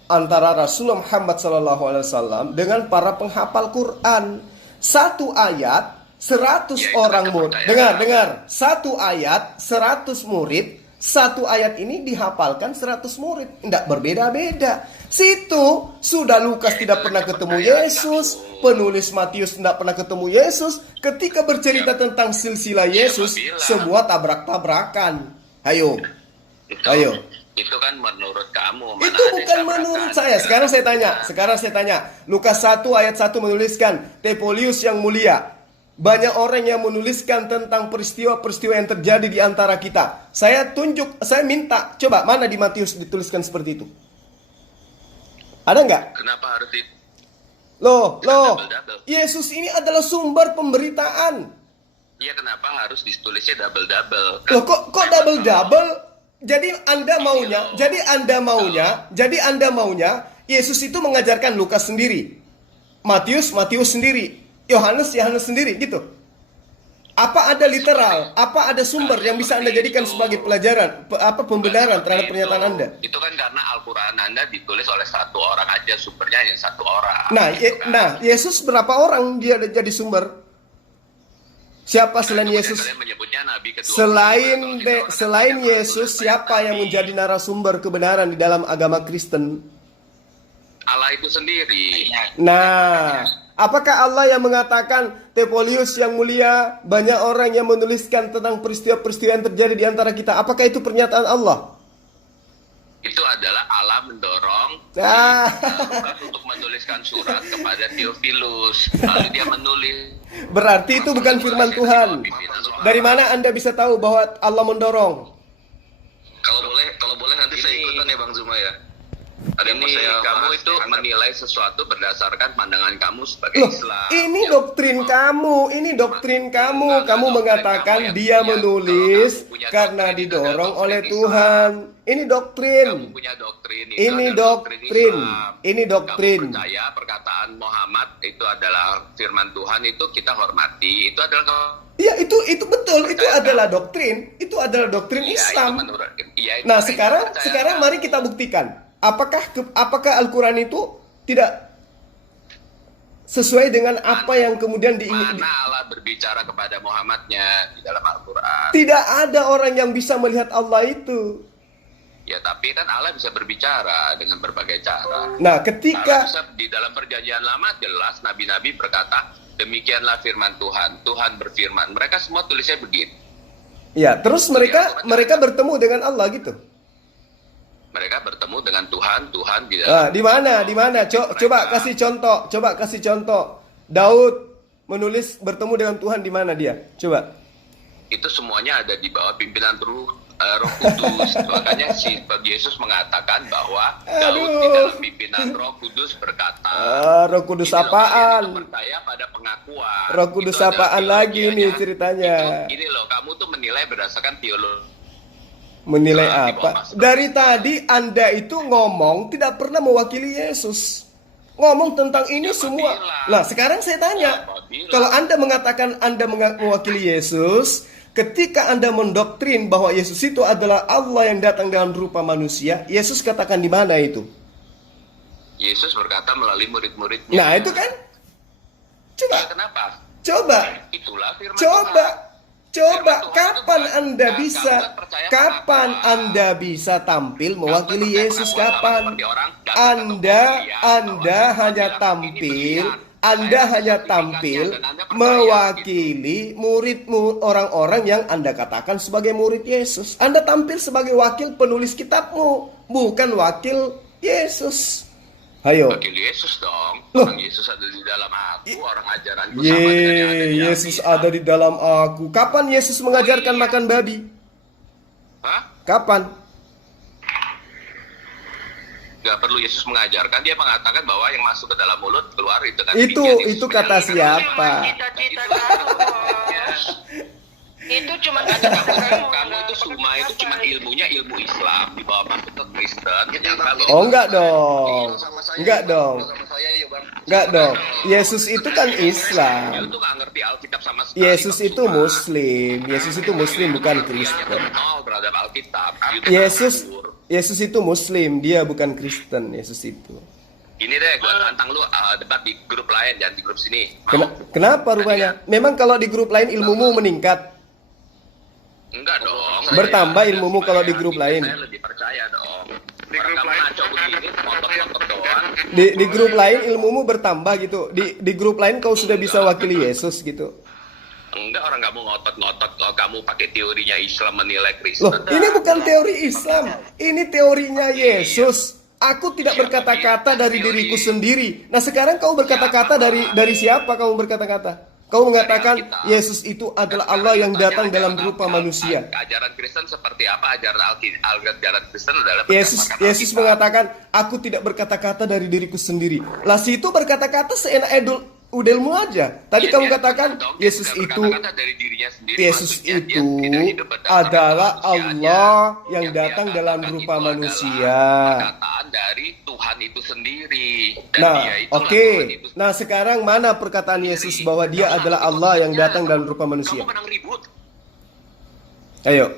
antara Rasulullah Muhammad SAW dengan para penghafal Quran. Satu ayat 100 Ya, itu orang kan murid. kepercayaan. Dengar. Satu ayat 100 murid. Satu ayat ini dihafalkan 100 murid. Tidak berbeda-beda. Situ sudah Lukas Ya, tidak itu pernah ketemu kepercayaan Yesus. kamu. Penulis Matius tidak pernah ketemu Yesus. Ketika bercerita tentang silsilah Yesus, bilang. semua tabrak-tabrakan. Ayo. Itu kan menurut kamu. Mana Itu ada bukan tabrakan. menurut saya. Sekarang saya tanya. Lukas 1 ayat 1 menuliskan, Tepolius yang mulia. Banyak orang yang menuliskan tentang peristiwa-peristiwa yang terjadi di antara kita. Saya minta, coba mana di Matius dituliskan seperti itu? Ada nggak? Kenapa harus di... Loh, double-double. Yesus ini adalah sumber pemberitaan. Ya, kenapa harus ditulisnya double-double? Loh, kok double-double? Jadi Anda maunya Yesus itu mengajarkan Lukas sendiri, Matius sendiri, Yohanes sendiri gitu. Apa ada literal? Apa ada sumber yang bisa Anda jadikan sebagai pelajaran, pembenaran terhadap pernyataan Anda? Itu kan karena Al-Quran Anda ditulis oleh satu orang aja, sumbernya hanya satu orang. Nah, gitu kan. Yesus berapa orang dia jadi sumber? Siapa selain Kemudian Yesus? kalian menyebutnya Nabi kedua. Selain Yesus, siapa yang menjadi narasumber kebenaran di dalam agama Kristen? Allah itu sendiri. Nah, apakah Allah yang mengatakan Tepolius yang mulia, banyak orang yang menuliskan tentang peristiwa-peristiwa yang terjadi di antara kita? Apakah itu pernyataan Allah? Itu adalah Allah mendorong Lukas untuk menuliskan surat kepada Theophilus. Lalu dia menulis. Berarti itu bukan firman Tuhan. Dari mana Anda bisa tahu bahwa Allah mendorong? Kalau boleh nanti saya ikutan ya Bang Zuma ya. Ada yang mau saya kamu itu menilai sesuatu berdasarkan pandangan kamu sebagai Loh, Islam. ini doktrin kamu. Kamu mengatakan dia menulis karena didorong oleh Tuhan. Ini doktrin. Kamu punya doktrin. Ini doktrin. Ini doktrin. Kamu percaya perkataan Muhammad itu adalah firman Tuhan, itu kita hormati. Itu adalah Iya, itu betul. Itu adalah doktrin. Itu adalah doktrin Islam. Nah, sekarang mari kita buktikan. Apakah Al-Quran itu tidak sesuai dengan apa yang kemudian diinginkan? Mana Allah berbicara kepada Muhammadnya di dalam Al-Quran? Tidak ada orang yang bisa melihat Allah itu. Ya, tapi kan Allah bisa berbicara dengan berbagai cara. Nah, ketika Allah bisa, di dalam perjanjian lama jelas nabi-nabi berkata, demikianlah firman Tuhan. Tuhan berfirman. Mereka semua tulisnya begitu. ya, terus mereka bertemu dengan Allah gitu. Mereka bertemu dengan Tuhan di dalam. Di mana? Coba kasih contoh. Daud bertemu dengan Tuhan di mana dia? Coba. Itu semuanya ada di bawah pimpinan Ruh Roh Kudus. Makanya si Yesus mengatakan bahwa Daud di dalam pimpinan Roh Kudus berkata, Roh Kudus ini loh, kalian apaan? itu percaya pada pengakuan. Roh Kudus Itu adalah apaan lagi teologianya. nih ceritanya? Ini loh, kamu tuh menilai berdasarkan teologi. Menilai Nah, di bawah apa? pastor. Dari tadi Anda itu ngomong tidak pernah mewakili Yesus. Ngomong tentang ini Siapa semua. bilang? Nah, sekarang saya tanya, Siapa bilang? kalau Anda mengatakan Anda mewakili Yesus, ketika Anda mendoktrin bahwa Yesus itu adalah Allah yang datang dalam rupa manusia, Yesus katakan di mana itu? Yesus berkata melalui murid-muridnya. Nah, itu kan? Coba, Kenapa? coba, Itulah firman coba. Tuhan. Coba, Firman Tuhan kapan itu Anda bukan- bisa, kamu kan percaya kapan pengakuan. Anda bisa tampil Kamu mewakili percaya Yesus? pengakuan sama Kapan? seperti orang datang ke Anda kepolisian, bahwa hanya Tuhan bilang, tampil, ini berlian. Anda Saya hanya sertifikatnya tampil dan Anda percaya, mewakili murid-mu orang-orang yang Anda katakan sebagai murid Yesus. Anda tampil sebagai wakil penulis kitabmu, bukan wakil Yesus. Ayo. Wakil Yesus dong. Loh. Orang Yesus ada di dalam aku, orang ajaranku sama dengan yang ada di Yesus Alkitab. ada di dalam aku. Kapan Yesus mengajarkan iya. makan babi? Hah? Kapan? Gak perlu Yesus mengajarkan, dia mengatakan bahwa yang masuk ke dalam mulut keluar itu kan Itu demikian Yesus kata mengajarkan. siapa? Cita-cita kamu. Itu cuma kata-kata Kamu itu semua itu cuma ilmunya ilmu Islam dibawa masuk ke Kristen. Ternyata loh. Oh, enggak dong. Sama saya, Enggak Bang. dong. Sama saya yuk, Bang. Enggak dong. Yesus itu kan Dia Islam. tuh gak ngerti Alkitab sama sekali. Yesus Kamu itu semua. Muslim. Yesus itu Muslim bukan Dia Kristen. kenal terhadap Alkitab. Yesus itu Muslim, dia bukan Kristen. Yesus itu. Ini deh, gua tantang lu debat di grup lain, jangan di grup sini. Mau? Kenapa rupanya? Memang kalau di grup lain ilmumu meningkat. Enggak dong. Bertambah ilmumu kalau di grup lain. Saya lebih percaya dong. Di Orang grup kamu lain ngaco begini, ngotot-ngotot doang. Di grup lain ilmumu bertambah gitu. Di grup lain kau sudah bisa wakili Yesus gitu. Enggak, orang kamu ngotot-ngotot kalau kamu pakai teorinya Islam menilai Loh, Kristen. ini bukan teori Islam. Ini teorinya Yesus. Aku tidak berkata-kata dari diriku sendiri. Nah, sekarang kau berkata-kata dari siapa kamu berkata-kata? Kau mengatakan Yesus itu adalah Allah yang datang dalam rupa manusia. Ajaran Kristen seperti apa? Ajaran Kristen adalah Yesus berdasarkan Alkitab. mengatakan, aku tidak berkata-kata dari diriku sendiri. Lah si itu berkata-kata seenak udelmu aja. Tadi Ya, kamu dia katakan dong, dia Yesus tidak itu berkata-kata dari dirinya sendiri, Yesus maksudnya dia itu tidak hidup berdasarkan adalah kemanusiaannya. Allah yang dia datang dalam katakan rupa itu manusia. adalah perkataan dari Tuhan itu sendiri. Dan Nah, dia itulah oke. Tuhan itu Nah, sekarang mana perkataan Yesus bahwa dia Kamu adalah harus Allah yang ikut datang dalam rupa manusia? Kamu menang ribut. Ayo,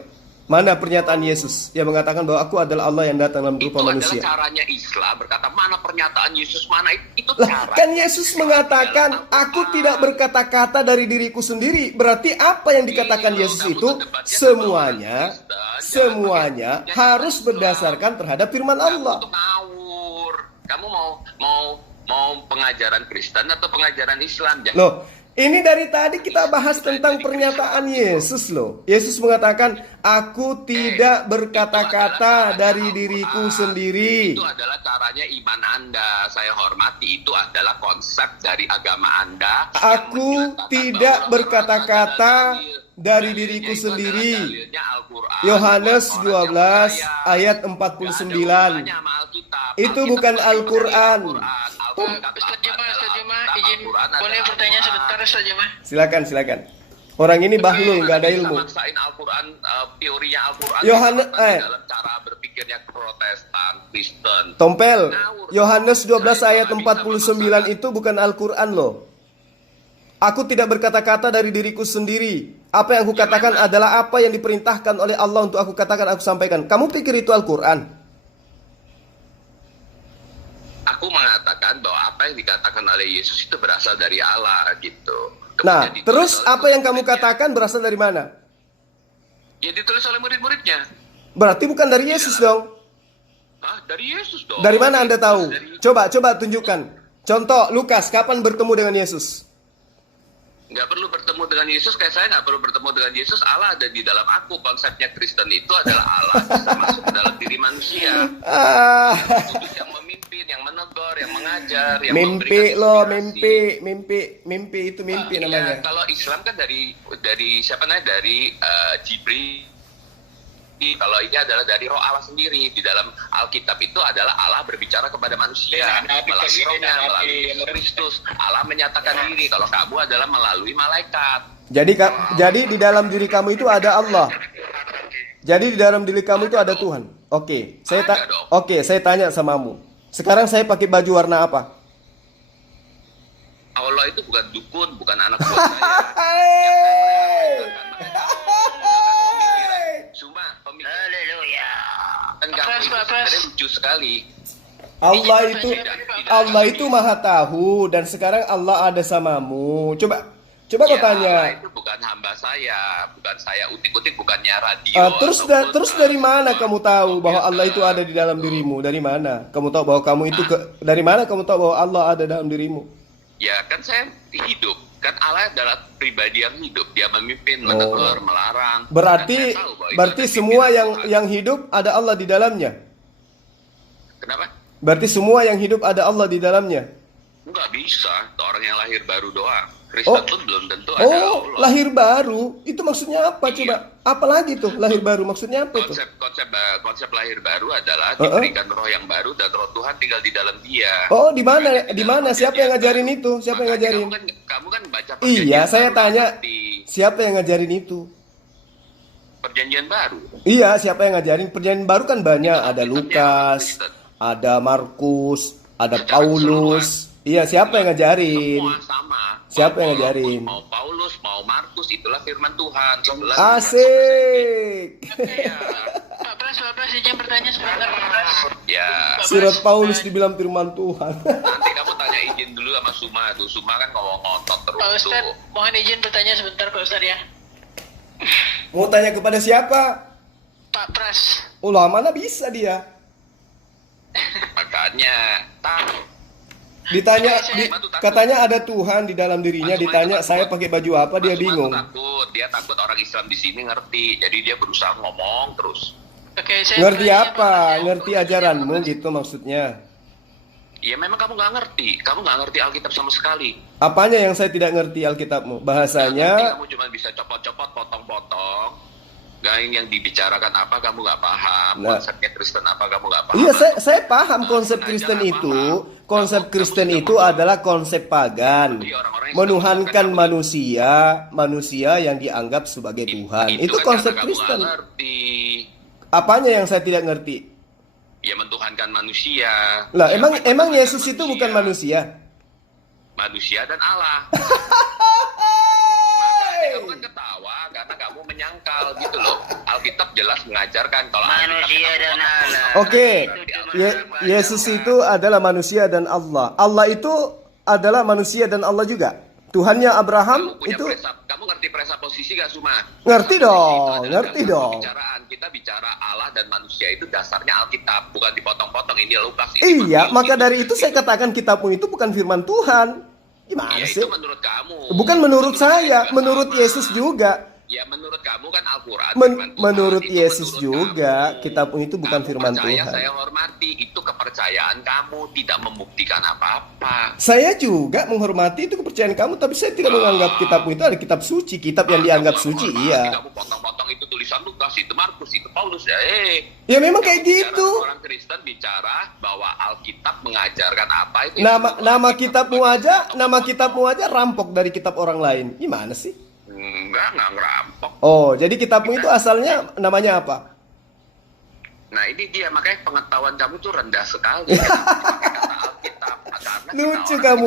mana pernyataan Yesus yang mengatakan bahwa aku adalah Allah yang datang dalam rupa Itu manusia? adalah caranya Islam berkata mana pernyataan Yesus mana itu Lah, cara. kan Yesus mengatakan, aku tidak berkata-kata dari diriku sendiri. Berarti apa yang dikatakan Iya, Yesus kamu itu tuh debatnya semuanya sama orang Kristen, semuanya jangan harus pakai berdasarkan terhadap firman Kamu Allah. tuh ngawur. Kamu mau pengajaran Kristen atau pengajaran Islam? Jangan. Loh, ini dari tadi kita bahas tentang pernyataan Yesus loh. Yesus mengatakan, aku tidak berkata-kata dari diriku sendiri. Itu adalah caranya iman Anda. Saya hormati, itu adalah konsep dari agama Anda. yang Aku menyatakan tidak bahwa berkata-kata ada dalil. dari Dalilnya diriku itu sendiri. adalah dalilnya Al-Quran. Yohanes Buat orang 12 yang percaya. ayat Nggak ada 49. hubungannya sama Alkitab. Itu Alkitab bukan lebih Al-Quran. dari Al-Quran. Ustaz Jemaah, Alkitab, izin Al-Quran boleh adalah bertanya Al-Quran. sebentar Ustaz Jemaah? Silakan. Orang ini bahlul, nggak ada Bisa ilmu. maksain Al-Quran, teorinya Al-Quran Yohanes- dalam cara berpikirnya Protestan, Kristen. Tompel, Yohanes 12 ayat 49 itu bukan Al-Quran loh. Aku tidak berkata-kata dari diriku sendiri. Apa yang aku katakan adalah apa yang diperintahkan oleh Allah untuk aku katakan, aku sampaikan. Kamu pikir itu Al-Quran? Aku mengatakan bahwa apa yang dikatakan oleh Yesus itu berasal dari Allah gitu. Nah, Kemudian ditulis terus oleh apa yang kamu murid-muridnya. katakan berasal dari mana? Ya ditulis oleh murid-muridnya. Berarti bukan dari Yesus dong. Hah? Dari Yesus dong. Dari mana Anda tahu? Dari- Coba tunjukkan. Contoh, Lukas, kapan bertemu dengan Yesus? Nggak perlu bertemu dengan Yesus, kayak saya nggak perlu bertemu dengan Yesus. Allah ada di dalam aku. Konsepnya Kristen itu adalah Allah bisa masuk ke dalam diri manusia. Ah, Kudus yang memimpin, yang menegur, yang mengajar, yang mimpi memberikan loh, inspirasi. mimpi itu mimpi Iya, namanya. kalau Islam kan dari siapa namanya, dari Jibril. mimpi kalau ini adalah dari roh Allah sendiri. Di dalam Alkitab itu adalah Allah berbicara kepada manusia melalui rohnya, melalui Yesus Kristus. Allah menyatakan diri. Kalau kamu adalah melalui malaikat. Jadi di dalam diri kamu itu ada Allah. Jadi di dalam diri kamu itu ada Tuhan. Oke, saya tanya samamu. Sekarang saya pakai baju warna apa? Allah itu bukan dukun, bukan anak buah saya. Cuma pemikiran. Haleluya. Dan kamu itu sebenarnya lucu sekali. Allah itu maha tahu, dan sekarang Allah ada samamu. Coba kau tanya. Allah itu bukan hamba saya, bukan saya utik-utik, bukannya radio. Terus dari mana kamu tahu bahwa Allah itu ada di dalam dirimu? Dari mana? Kamu tahu bahwa kamu itu dari mana kamu tahu bahwa Allah ada dalam dirimu? Ya kan saya hidup. Kan Allah adalah pribadi yang hidup. Dia memimpin, menegur, melarang. Berarti semua yang hidup ada Allah di dalamnya. Kenapa? Berarti semua yang hidup ada Allah di dalamnya. Enggak bisa. Orang yang lahir baru doang. Kristen pun belum tentu ada Allah. Lahir baru itu maksudnya apa? Coba apa lagi tuh lahir baru maksudnya apa itu? Konsep lahir baru adalah diberikan roh yang baru dan roh Tuhan tinggal di dalam dia. Oh, di mana? Siapa yang ngajarin itu? Siapa yang ngajarin? Kamu kan baca Iya, perjanjian saya baru tanya di siapa yang ngajarin itu? perjanjian baru. Iya, siapa yang ngajarin? Perjanjian baru kan banyak, ada Lukas, ada Markus, ada Paulus. Iya, siapa yang ngajarin? Semua sama. Siapa yang ngajarin? Mau Paulus, mau Markus, itulah firman Tuhan. Asik. Pak Pras, izin bertanya sebentar, Pak Pras. Ya. Surat Paulus dibilang firman Tuhan. Nanti kamu tanya izin dulu sama Suma tuh. Suma kan ngomong ngotot terus Pak tuh. Ustadz, mohon izin bertanya sebentar, Pak Ustadz ya. Mau tanya kepada siapa? Pak Pras. Ulah mana bisa dia? Makanya tahu. Katanya ada Tuhan di dalam dirinya, ditanya saya pakai baju apa, dia bingung. Dia takut orang Islam di sini ngerti, jadi dia berusaha ngomong terus. Oke, saya Ngerti bertanya, apa? Pak. Ngerti ajaranmu gitu maksudnya? Ya memang kamu nggak ngerti Alkitab sama sekali. Apanya yang saya tidak ngerti Alkitabmu? Bahasanya. Kamu cuma bisa copot-copot, potong-potong. Yang dibicarakan apa kamu nggak paham, konsepnya Kristen apa kamu nggak paham. Iya, saya paham konsep Kristen itu. Konsep Kristen itu adalah konsep pagan, menuhankan manusia yang dianggap sebagai Tuhan. Itu konsep Kristen. Apanya yang saya tidak ngerti? Ya mentuhankan manusia. Lah, emang Yesus itu bukan manusia? Manusia dan Allah. Kamu kan ketawa karena kamu menyangkal gitu loh. Alkitab jelas mengajarkan kalau Manusia dan Allah. Oke, Yesus itu adalah manusia dan Allah. Allah itu adalah manusia dan Allah juga. Tuhannya Abraham itu. Kamu ngerti presaposisi gak Suma? Ngerti dong. Kita bicara Allah dan manusia itu dasarnya Alkitab, bukan dipotong-potong ini Lukas. Iya, maka dari itu saya katakan kitabmu itu bukan firman Tuhan. Gimana sih? Itu menurut kamu. Bukan menurut saya, menurut Yesus juga. Ya menurut kamu kan Al-Quran. Menurut Yesus juga, kitabmu itu bukan firman Tuhan. Saya hormati, itu kepercayaan kamu, tidak membuktikan apa-apa. Saya juga menghormati itu kepercayaan kamu, tapi saya tidak menganggap kitabmu itu ada kitab suci, kitab yang dianggap suci. Iya. Kamu potong-potong itu tulisan Lukas, itu Markus, itu Paulus ya. Ya memang kayak gitu. Orang Kristen bicara bahwa Alkitab mengajarkan apa itu. Nama kitabmu aja rampok dari kitab orang lain. Gimana sih? Enggak ngerampok. Oh, jadi kitabmu itu asalnya namanya apa? Nah ini dia, makanya pengetahuan kamu tuh rendah sekali. Lucu kamu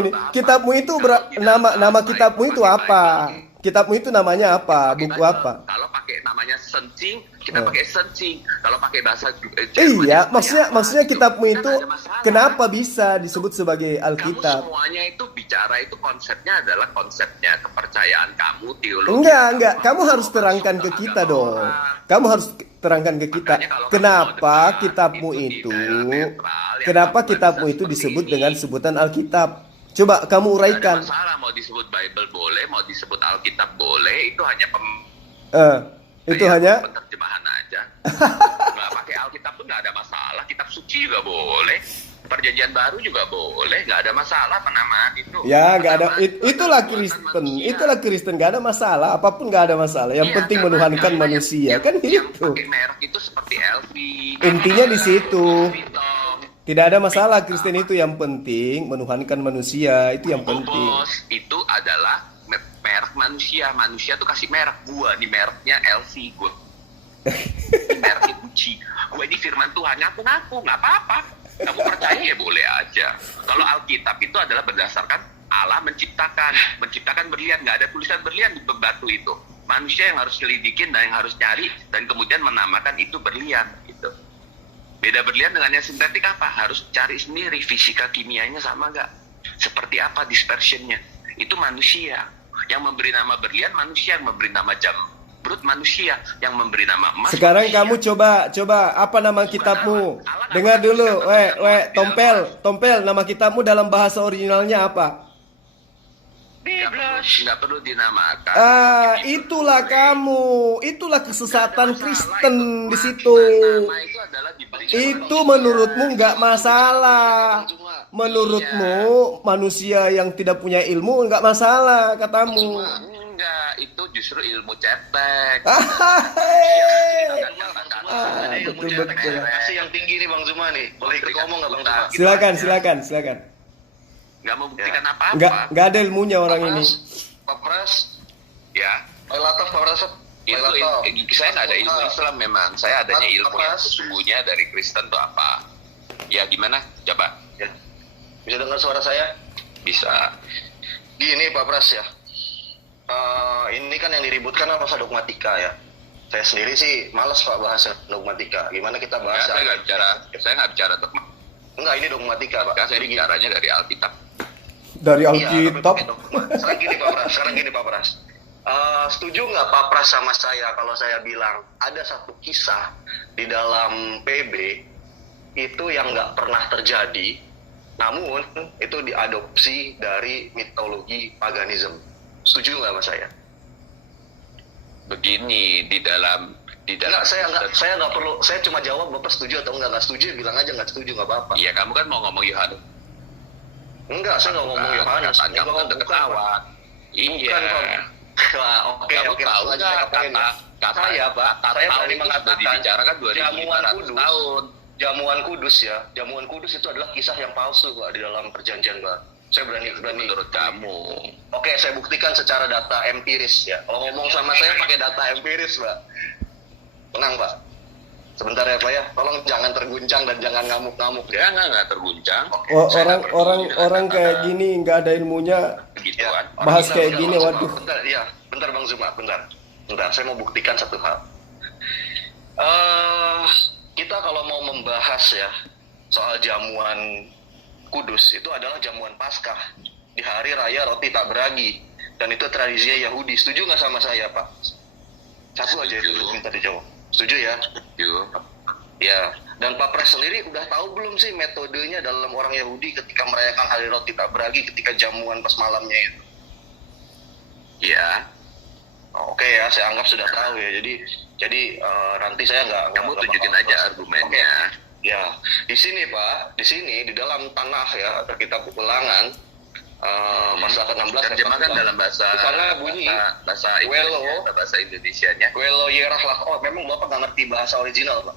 ini. Kitabmu itu nama kitabmu itu apa? Kitabmu itu namanya apa? Buku apa? Kalau pakai namanya sencing, kita pakai sencing. Kalau pakai bahasa iya, maksudnya kitabmu itu kenapa bisa disebut sebagai Alkitab? Kamu semuanya itu bicara itu konsepnya adalah konsepnya kepercayaan kamu, teologi. Enggak. Kamu harus terangkan ke kita dong. Kamu harus terangkan ke kita. Kenapa kitabmu itu disebut dengan sebutan Alkitab? Coba kamu uraikan. Tidak ada masalah, mau disebut Bible boleh, mau disebut Alkitab boleh, itu hanya penerjemahan aja. Nggak pakai Alkitab pun nggak ada masalah, kitab suci juga boleh. Perjanjian Baru juga boleh, nggak ada masalah penamaan itu. Ya, nggak ada. Penamaan itu Itulah adalah buatan Kristen. manusia. Itulah Kristen. Nggak ada masalah. Apapun nggak ada masalah. Yang Iya, penting karena- menuhankan karena manusia. yang Kan yang gitu. pakai merek itu seperti LV. Intinya di situ. Vuitton. Tidak ada masalah Kristen itu, yang penting menuhankan manusia. Itu yang penting. Bos, itu adalah merek manusia. Manusia tuh kasih merek. Gua nih mereknya LV, gua. Ini mereknya Gucci. Gua ini firman Tuhan, ngaku-ngaku, nggak apa-apa. Kamu percaya ya boleh aja. Kalau Alkitab itu adalah berdasarkan Allah menciptakan berlian, nggak ada tulisan berlian di batu itu. Manusia yang harus selidikin dan yang harus nyari dan kemudian menamakan itu berlian gitu. Beda berlian dengan yang sintetik apa? Harus cari sendiri fisika kimianya sama nggak? Seperti apa dispersionnya? Itu manusia yang memberi nama berlian, manusia yang memberi nama jamrut, manusia yang memberi nama emas. Sekarang manusia. kamu coba apa nama kitabmu? Dengar dulu, Tompel, nama kitabmu dalam bahasa originalnya apa? Nggak perlu dinamakan. Itulah kamu, itulah kesesatan Kristen di situ. Nama itu adalah diberi. Itu menurutmu nggak masalah. Menurutmu manusia yang tidak punya ilmu nggak masalah katamu. Enggak, itu justru ilmu cetek. Betul. Masih yang tinggi nih Bang Zuma nih. Boleh ikut ngomong nggak Bang Zuma? Silakan. Nggak membuktikan apa-apa. Nggak ada ilmunya orang ini. Pak Pras, Ya, Lataf Pak Pras. saya nggak ada ilmu Islam memang. Saya adanya ilmu yang sesungguhnya dari Kristen itu apa? Ya gimana? Coba. Ya. Bisa dengar suara saya? Bisa. Gini Pak Pras ya. Ini kan yang diributkan apa dogmatika ya. Saya sendiri sih malas Pak bahas dogmatika. Gimana kita bahas? Saya nggak bicara dogma. Enggak, ini dogmatika Pak. Saya bicaranya dari Alkitab. Dari Iya, Alkitab. tapi dogma. Sekarang gini Pak Pras. Setuju nggak Pak Pras sama saya kalau saya bilang ada satu kisah di dalam PB itu yang nggak pernah terjadi, namun itu diadopsi dari mitologi paganisme. Setuju nggak sama saya? Begini di dalam Enggak, saya nggak perlu. Saya cuma jawab Bapak setuju atau nggak setuju. Bilang aja nggak setuju, nggak apa-apa. Iya, kamu kan mau ngomong Yohanes. Enggak, saya nggak ngomong Yohanes. Kamu kan ketawa. Iya. Oke. Tahu nggak kata saya Pak? Saya berani mengatakan dibicarakan jamuan 2500 kudus. tahun. Jamuan kudus ya. Jamuan kudus itu adalah kisah yang palsu Pak di dalam perjanjian Pak. Saya berani. Menurut kamu. Oke, saya buktikan secara data empiris ya. Kalau ngomong sama saya pakai data empiris Pak. Tenang Pak. Sebentar ya Pak ya. Tolong jangan terguncang dan jangan ngamuk-ngamuk ya. Nggak terguncang. Orang kayak gini nggak ada ilmunya. Begituan. Bahas kayak gini, waduh. Bentar Bang Zuma, bentar. Saya mau buktikan satu hal. Kita kalau mau membahas ya soal jamuan kudus, itu adalah jamuan Paskah di hari raya roti tak beragi, dan itu tradisinya Yahudi. Setuju nggak sama saya Pak? Satu aja itu minta dijawab. Setuju ya? Setuju. Ya, dan Pak Pres sendiri udah tahu belum sih metodenya dalam orang Yahudi ketika merayakan hari roti tak beragi ketika jamuan pas malamnya itu? Iya. Oke ya, saya anggap sudah tahu ya. Jadi nanti saya nggak. Kamu tunjukin aja argumennya. Ya, di sini Pak, di dalam tanah ya, atau kitab Ulangan, pasal ke-16. Terjemahkan dalam bahasa. Di sana bunyi bahasa Indonesianya. Welo yerah lah. Oh, memang Bapak nggak ngerti bahasa original Pak?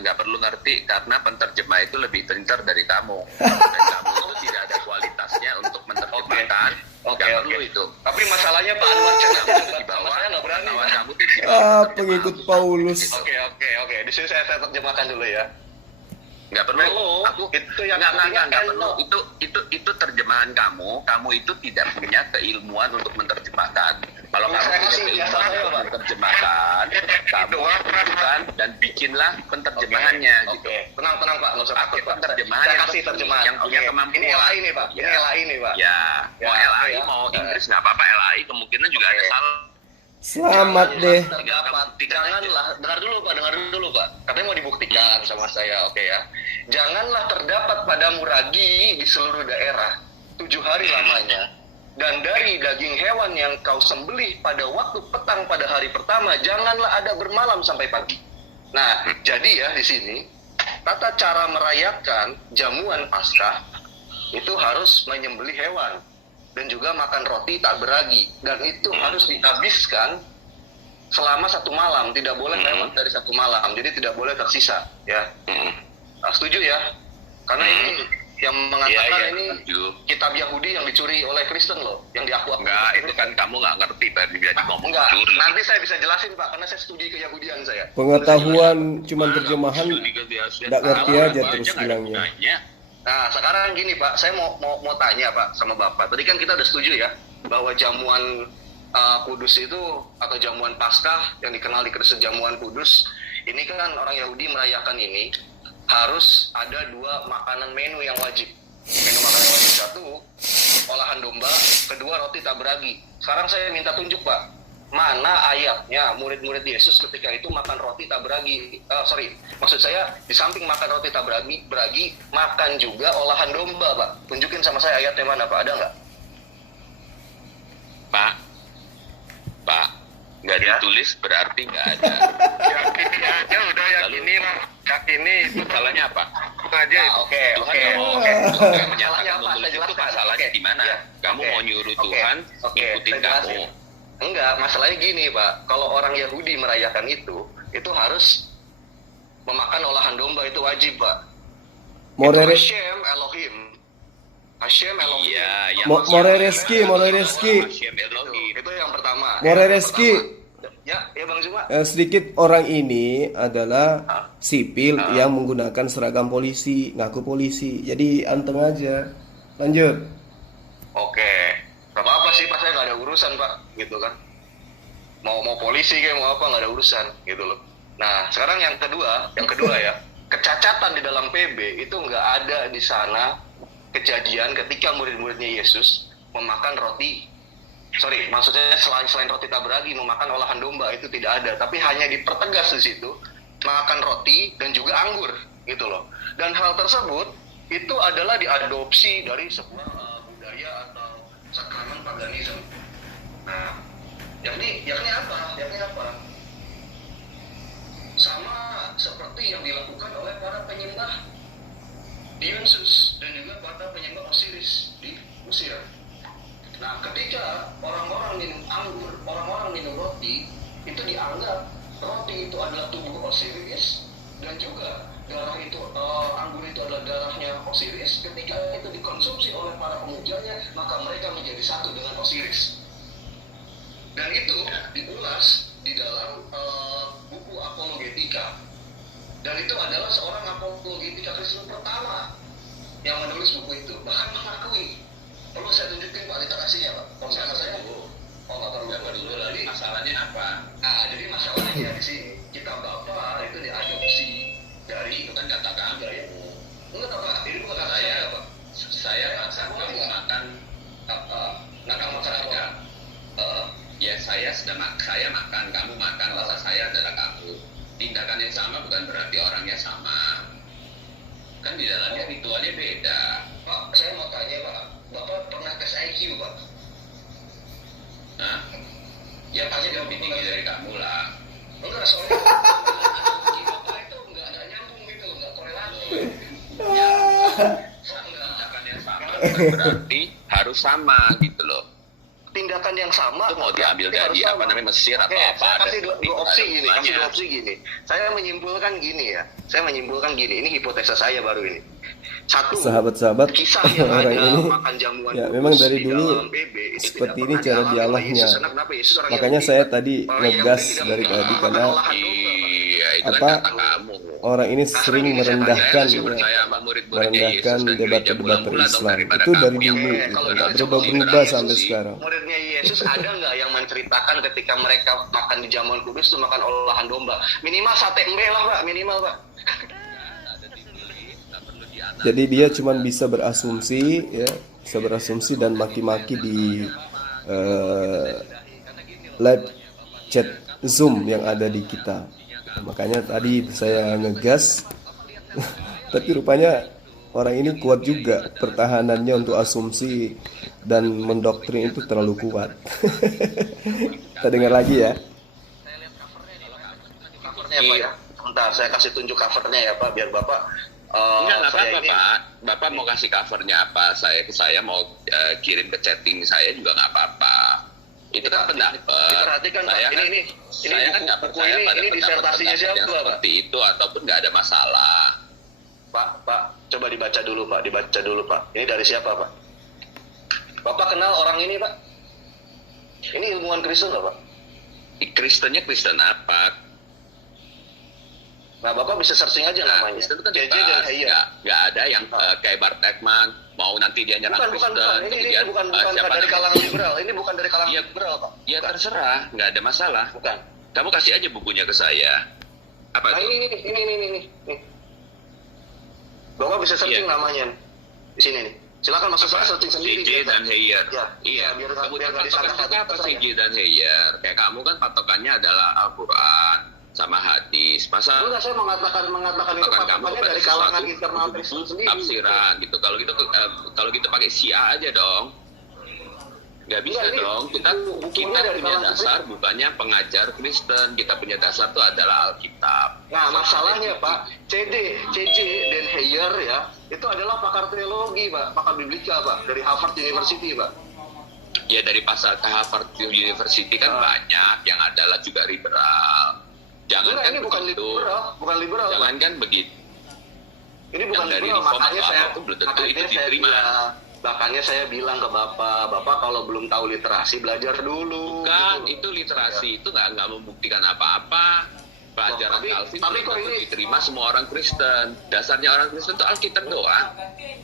Nggak perlu ngerti karena penterjemah itu lebih pintar dari kamu. Dan kamu itu tidak ada kualitasnya untuk menerjemahkan. Nggak perlu itu. Tapi masalahnya Pak Anwar di bawah. saya nggak berani. Kawan Pak. kamu tidak Pengikut Paulus. Oke. Di sini saya terjemahkan dulu ya. Nggak perlu. Welo, Aku itu yang nggak artinya perlu. Itu terjemahan kamu. Kamu itu tidak punya keilmuan untuk menerjemahkan. Kalau kamu Saya punya kasih keilmuan biasa untuk Pak. menerjemahkan, kamu lakukan dan bikinlah penterjemahannya gitu. Tenang Pak, nggak usah takut Pak. Penterjemahan Saya yang kasih resmi, terjemahan. yang punya kemampuan. Ini LAI nih Pak. Ini Ya. LAI nih Pak. Ya, mau Ya, LAI, ya. mau Inggris nggak apa-apa. LAI kemungkinan juga ada salah. Selamat deh. Terdapat. Janganlah, dengar dulu Pak. Katanya mau dibuktikan sama saya, oke ya. Janganlah terdapat padamu ragi di seluruh daerah 7 hari lamanya. Dan dari daging hewan yang kau sembelih pada waktu petang pada hari pertama, janganlah ada bermalam sampai pagi. Nah, jadi ya di sini tata cara merayakan jamuan Paskah itu harus menyembelih hewan dan juga makan roti tak beragi, dan itu harus dihabiskan selama 1 malam, tidak boleh lewat dari 1 malam, jadi tidak boleh tersisa ya. Setuju ya? Karena ini yang mengatakan ini kitab Yahudi yang dicuri oleh Kristen loh, yang diaku Enggak, itu kan kamu nggak ngerti tadi dia ngomong enggak. curi. Nanti saya bisa jelasin Pak, karena saya studi keyahudian saya. Pengetahuan cuman terjemahan, nggak ngerti aja terus bilangnya. Nah, sekarang gini Pak, saya mau tanya Pak sama Bapak. Tadi kan kita udah setuju ya bahwa jamuan Kudus itu atau jamuan Paskah yang dikenal di Kristen jamuan Kudus, ini kan orang Yahudi merayakan ini harus ada 2 makanan menu yang wajib. Menu makanan yang wajib, 1 olahan domba, 2 roti tak beragi. Sekarang saya minta tunjuk Pak, mana ayatnya murid-murid Yesus ketika itu makan roti tak beragi? Maksud saya di samping makan roti tak beragi, makan juga olahan domba Pak. Tunjukin sama saya ayatnya mana Pak, ada nggak? Pak, nggak ditulis berarti nggak ada. Yakini aja, udah yakini lah. Yakini itu Salahnya apa? aja. Oke. Tuhan menyatakan Apa? menulis Saya itu jelaskan. masalahnya Oke. di mana? Iya. Kamu Oke. mau nyuruh Oke. Tuhan Oke, ikutin saya kamu. jelasin. Enggak, masalahnya gini Pak. Kalau orang Yahudi merayakan itu harus memakan olahan domba, itu wajib Pak. Morere, Itu Hashem Elohim. Iya, yang Morereski. Hashem Elohim. Itu yang pertama. Morereski. Ya Bang Zuma. Sedikit orang ini adalah sipil yang menggunakan seragam polisi, ngaku polisi. Jadi anteng aja. Lanjut. Oke. Gak apa-apa sih Pak, saya nggak ada urusan Pak, gitu kan. Mau polisi kayak mau apa, nggak ada urusan, gitu loh. Nah, sekarang yang kedua ya, kecacatan di dalam PB itu nggak ada di sana kejadian ketika murid-muridnya Yesus memakan roti. Maksudnya selain roti tak beragi, memakan olahan domba, itu tidak ada. Tapi hanya dipertegas di situ, makan roti dan juga anggur, gitu loh. Dan hal tersebut itu adalah diadopsi dari sebuah budaya atau sakramen paganisme. Nah, yakni apa? Sama seperti yang dilakukan oleh para penyembah Dionysus dan juga para penyembah Osiris di Mesir. Nah, ketika orang-orang minum anggur, orang-orang minum roti, itu dianggap roti itu adalah tubuh Osiris, dan juga darah itu, anggur itu adalah darahnya Osiris. Ketika itu dikonsumsi oleh para pemujanya, maka mereka menjadi satu dengan Osiris. Dan itu diulas di dalam buku Apologetika. Dan itu adalah seorang apologetika Kristen pertama yang menulis buku itu, bahkan mengakui. Perlu saya tunjukin Pak literasinya Pak? Kalau saya dulu. Nggak perlu dulu. Jadi masalahnya apa? Nah, jadi masalahnya di sini kitab Bapak itu diadopsi dari, itu kan kata kamu ya. Enggak Pak, ini bukan kata saya Pak. Saya paksa kamu makan apa? Nah, kamu makan apa? Ya saya makan, kamu makan, rasa saya adalah kamu. Tindakan yang sama bukan berarti orangnya sama. Kan di dalamnya ritualnya beda. Pak, saya mau tanya Pak, Bapak pernah tes IQ Pak? Nah, ya pasti lebih tinggi dari kamu lah. Enggak, soalnya Bapak itu enggak ada nyambung gitu, enggak korelasi. Tindakan yang sama bukan berarti harus sama gitu loh. Tindakan yang sama itu mau diambil dari apa namanya Mesir atau apa? Saya kasih dua opsi gini. Saya menyimpulkan gini. Ini hipotesa saya baru ini. Satu, sahabat-sahabat kisah yang orang ada ini makan jamuan ya kudus memang dari di dulu dalam PB, itu seperti tidak ini pernah cara dialami oleh dialahnya. Yesus. Kenapa Yesus orang Makanya Yahudi? saya tadi Orang ngegas Yahudi tidak dari makan tadi karena olahan domba, Pak. Iya, itu apa, kan kata kamu. orang ini Nah, sering ini saya merendahkan Saya ya, percaya sama murid-muridnya merendahkan Yesus dan debater-debater gereja Islam daripada itu dari kamu yang dulu Oke, gitu. kalau Nggak gitu berubah-berubah Yesus sampai sih, sekarang. Muridnya Yesus ada nggak yang menceritakan ketika mereka makan di jamuan kudus itu makan olahan domba? Minimal sate embe lah Pak, minimal Pak. Jadi dia cuma bisa berasumsi ya, bisa berasumsi dan maki-maki di live chat Zoom yang ada di kita. Makanya tadi saya ngegas. Tapi rupanya orang ini kuat juga pertahanannya untuk asumsi dan mendoktrin itu terlalu kuat. Kita dengar lagi ya. Covernya Pak ya. sebentar, saya kasih tunjuk covernya ya Pak, biar Bapak Enggak saya apa-apa ini Pak. Bapak mau kasih covernya apa? Saya mau kirim ke chatting saya juga nggak apa-apa. Itu kan pendapat. diperhatikan Pak. Saya kan, Ini saya kan nggak buku percaya pada ini disertasinya pendapat siapa yang Pak? seperti itu ataupun nggak ada masalah. Pak, coba dibaca dulu Pak. Ini dari siapa Pak? Bapak kenal orang ini Pak? Ini ilmuwan Kristen nggak Pak? Kristennya Kristen apa? Nah Bapak bisa searching aja Nah, namanya. Kristen itu kan JJ dan bebas. Heyer. Nggak ada yang kayak Bart Eggman mau nanti dia nyerang Bukan. Kristen. Ini kemudian bukan siapa dari namanya? kalangan liberal. Ini bukan dari kalangan Iya. liberal Pak. Ya Bukan. terserah, nggak ada masalah. Bukan. Kamu kasih aja bukunya ke saya. Apa Nah itu? ini. Bapak bisa searching Iya. namanya di sini nih. Silakan masuk saya searching sendiri. CJ dan Heyer. Ya, Iya. biar Kemudian nggak patokan disangka kita apa saya. CJ dan Heyer? Kayak kamu kan patokannya adalah Al-Quran sama hadis. Masa Enggak, saya mengatakan itu patokan kamu patokannya pada dari kalangan sesuatu internal Kristen buku sendiri. tafsiran gitu. Kalau gitu pakai Syiah aja dong. Nggak bisa Iya, ini dong. Kita bukunya dari punya kalangan dasar bukannya pengajar Kristen. Kita punya dasar itu adalah Alkitab. Nah, masalahnya Pak, CJ dan Heyer ya, itu adalah pakar teologi Pak, pakar biblika Pak, dari Harvard University Pak. Ya dari pasar ke Harvard University kan banyak yang adalah juga liberal. Jangan Enggak, kan ini bukan begitu. liberal. Pak. Jangan kan begitu. Ini bukan yang dari liberal, reform makanya atau saya apapun belum tentu itu diterima. Makanya saya bilang ke Bapak kalau belum tahu literasi belajar dulu. Bukan, gitu. itu literasi itu nggak membuktikan apa-apa. Pelajaran Tapi Calvin kok belum tentu ini diterima semua orang Kristen. Dasarnya orang Kristen itu Alkitab doang.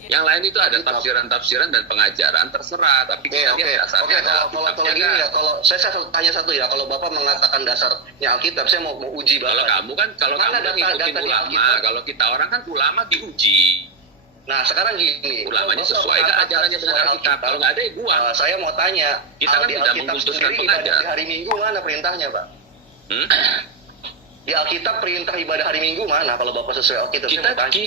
Yang lain itu ada tafsiran-tafsiran dan pengajaran terserah. Tapi kita lihat dasarnya ada kalau Alkitabnya gini kan. ya, kalau saya tanya satu ya, kalau Bapak mengatakan dasarnya Alkitab, saya mau uji Kalau Bapak. kamu kan Mana kan ngikutin data di ulama. Alkitab? Kalau kita orang kan ulama diuji. Nah, sekarang gini. Ulamanya Bapak sesuai kan mengatakan ajarannya dengan sesuai Alkitab. Kalau nggak ada ya gua. Saya mau tanya, Kita kan di tidak Alkitab mengkultuskan sendiri pengajar. ibadah di hari Minggu mana perintahnya, Pak? Hmm? Di Alkitab perintah ibadah hari Minggu mana? Kalau Bapak sesuai Alkitab, kita saya mau tanya.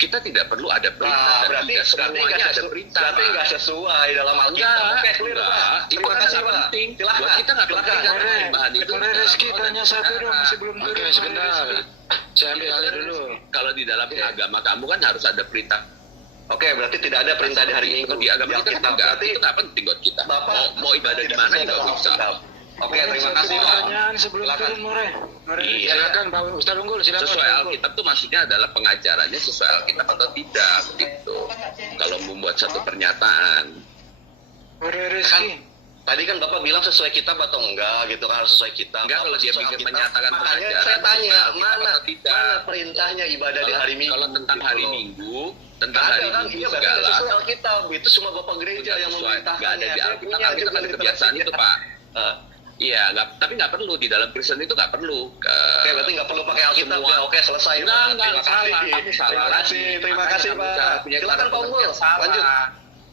kita tidak perlu ada perintah Nah, dan berarti tidak semuanya ada perintah. berarti Pak. nggak sesuai dalam Alkitab. Enggak, Oke, clear, Pak. enggak. Itu Terima kan kasih, nggak Pak. penting. Silakan. Buat kita nggak penting Silakan. kan perubahan itu. Boleh Rizky tanya satu dong, masih belum turun. Oke, sebentar. Saya ambil alih dulu. Kalau di dalam agama kamu kan harus ada perintah. Oke, berarti tidak ada perintah di hari Minggu. Di agama kita kan Alkitab. enggak. Berarti Itu nggak penting buat kita. Bapak Mau ibadah di tidak mana sesuai juga dengan bisa. Alkitab. Oke, terima kasih, Pak. Pertanyaan sebelum Silakan. turun, More. Iya. Silakan, Pak Ustaz Unggul, silakan. Sesuai Alkitab tuh maksudnya adalah pengajarannya sesuai Alkitab atau tidak gitu. Kalau membuat satu pernyataan. More Kan, Rizky. tadi kan Bapak bilang sesuai kitab atau enggak gitu kan, harus sesuai kitab. Enggak, kalau dia Sesuai bikin Alkitab. menyatakan Makanya pengajaran saya tanya, sesuai Alkitab mana atau tidak. mana perintahnya ibadah di hari Minggu? Kalau tentang gitu hari loh. Minggu, tentang Nggak hari ada kan? Minggu Iya, berarti nggak segala. sesuai Alkitab. Itu cuma Bapak gereja yang memerintahkannya. Nggak ada di Saya Alkitab. punya Alkitab juga ada kebiasaan literasinya. itu, Pak. Ah. Iya, tapi nggak perlu di dalam Kristen itu nggak perlu. Oke, berarti nggak perlu pakai Alkitab semua- ya. Oke, selesai. Enggak, Pak. enggak, Terima salah. kasih. Kamu salah. Terima kasih, terima Makanya kasih, kamu Pak. cara punya Silakan cara Pak Unggul. berpikir salah. Lanjut.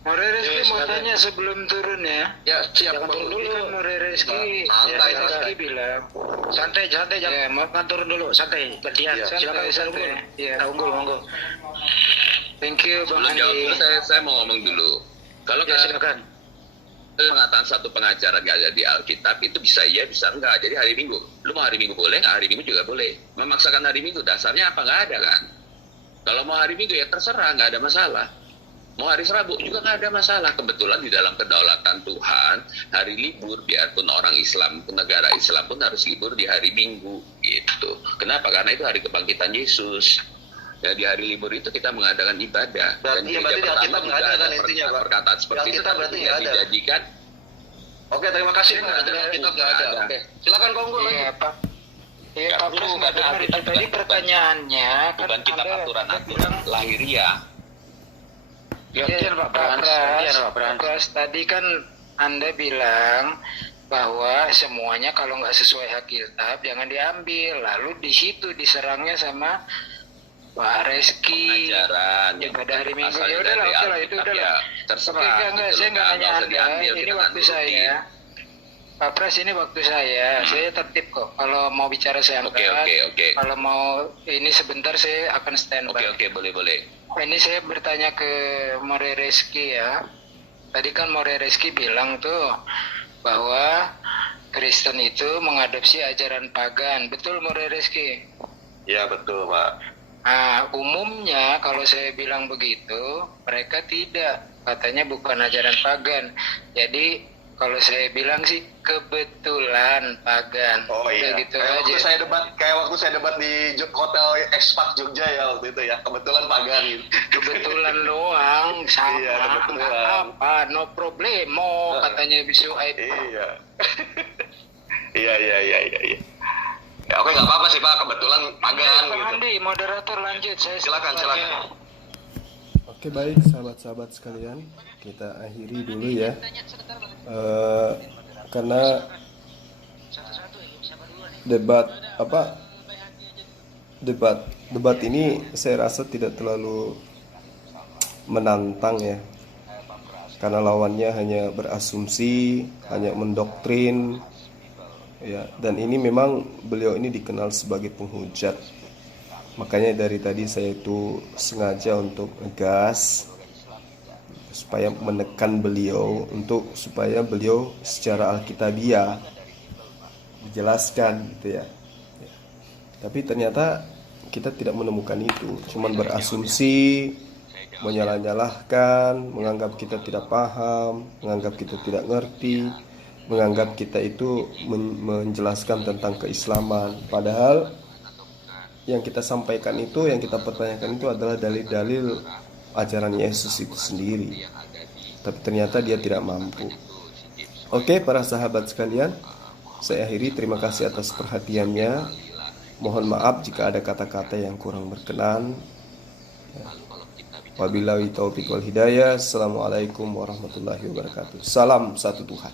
More Rizky Yes, mau silakan. tanya sebelum turun ya. Ya, siap Jangan Pak turun Unggul. dulu kan More Rizky. Santai, Ya, santai. Rizky bilang. Santai, jangan. Ya, mau kan turun dulu, santai. Gantian. Iya. Silakan Ustaz Unggul. Iya, Unggul, monggo. Thank you, Bang Sebelum jawab Andi. dulu, saya mau ngomong dulu. Kalau Ya, silakan. pengetahuan satu pengajaran nggak ada di Alkitab itu bisa iya bisa enggak. Jadi hari Minggu, lu mau hari Minggu boleh, nggak hari Minggu juga boleh. Memaksakan hari Minggu dasarnya apa? Nggak ada kan? Kalau mau hari Minggu ya terserah, nggak ada masalah. Mau hari Rabu juga nggak ada masalah. Kebetulan di dalam kedaulatan Tuhan hari libur, biarpun orang Islam, negara Islam pun harus libur di hari Minggu gitu. Kenapa? Karena itu hari kebangkitan Yesus. Ya, di hari libur itu kita mengadakan ibadah. Berarti- gereja berarti di pertama Alkitab juga nggak ada kan intinya, Pak? perkataan seperti Di itu Alkitab tapi berarti tidak nggak ada. dijadikan. Oke, terima kasih Pak. Nggak ada. Dari Alkitab nggak ada. Nggak ada. Oke, silakan Pak Unggul. Iya, lanjut. Pak. Iya, Nggak Pak perlu, Pras nggak nggak ada dengar itu Alkitab, tadi bukan. pertanyaannya. Bukan kitab Anda aturan-aturan bilang lahiriah. gantian Pak Pras. Tadi kan Anda bilang bahwa semuanya kalau nggak sesuai Alkitab jangan diambil. Lalu di situ diserangnya sama Pak Reski. Pengajaran Ya, pada hari Minggu. asal Ya dari udahlah, oke lah, Alkitab itu udahlah. ya terserah. Oke, enggak, gitu saya loh, nggak nanya usah Anda. diambil, Ini kita waktu nggak saya. nurutin. Pak Pras, ini waktu saya. Saya tertib kok. Kalau mau bicara saya angkat. Oke. Kalau mau ini sebentar saya akan standby. Oke, boleh. Ini saya bertanya ke More Reski ya. Tadi kan More Reski bilang tuh bahwa Kristen itu mengadopsi ajaran pagan. Betul, Muri Rizky? Ya betul Pak. Nah, umumnya kalau saya bilang begitu, mereka tidak. Katanya bukan ajaran pagan. Jadi kalau saya bilang sih kebetulan pagan. Oh iya. Udah gitu Kayak waktu aja. saya debat di Hotel Expat Jogja ya waktu itu ya. Kebetulan pagan gitu. Kebetulan doang, sama. Iya, kebetulan. Nggak apa, no problemo, katanya bisu itu. Iya. Iya. Ya, oke nggak apa-apa sih Pak. Kebetulan pagan Bang gitu. Andi, moderator lanjut. Saya Silakan. Oke, baik sahabat-sahabat sekalian, kita akhiri dulu ya. Karena debat ini saya rasa tidak terlalu menantang ya. Karena lawannya hanya berasumsi, hanya mendoktrin ya, dan ini memang beliau ini dikenal sebagai penghujat. Makanya dari tadi saya itu sengaja untuk ngegas supaya menekan beliau, supaya beliau secara alkitabiah dijelaskan gitu ya. Tapi ternyata kita tidak menemukan itu, cuman berasumsi, menyalah-nyalahkan, menganggap kita tidak paham, menganggap kita tidak ngerti, menganggap kita itu menjelaskan tentang keislaman. Padahal yang kita sampaikan itu, yang kita pertanyakan itu adalah dalil-dalil ajaran Yesus itu sendiri. Tapi ternyata dia tidak mampu. Oke, para sahabat sekalian, saya akhiri. Terima kasih atas perhatiannya. Mohon maaf jika ada kata-kata yang kurang berkenan. Wabillahi taufiq wal hidayah. Assalamualaikum warahmatullahi wabarakatuh. Salam satu Tuhan.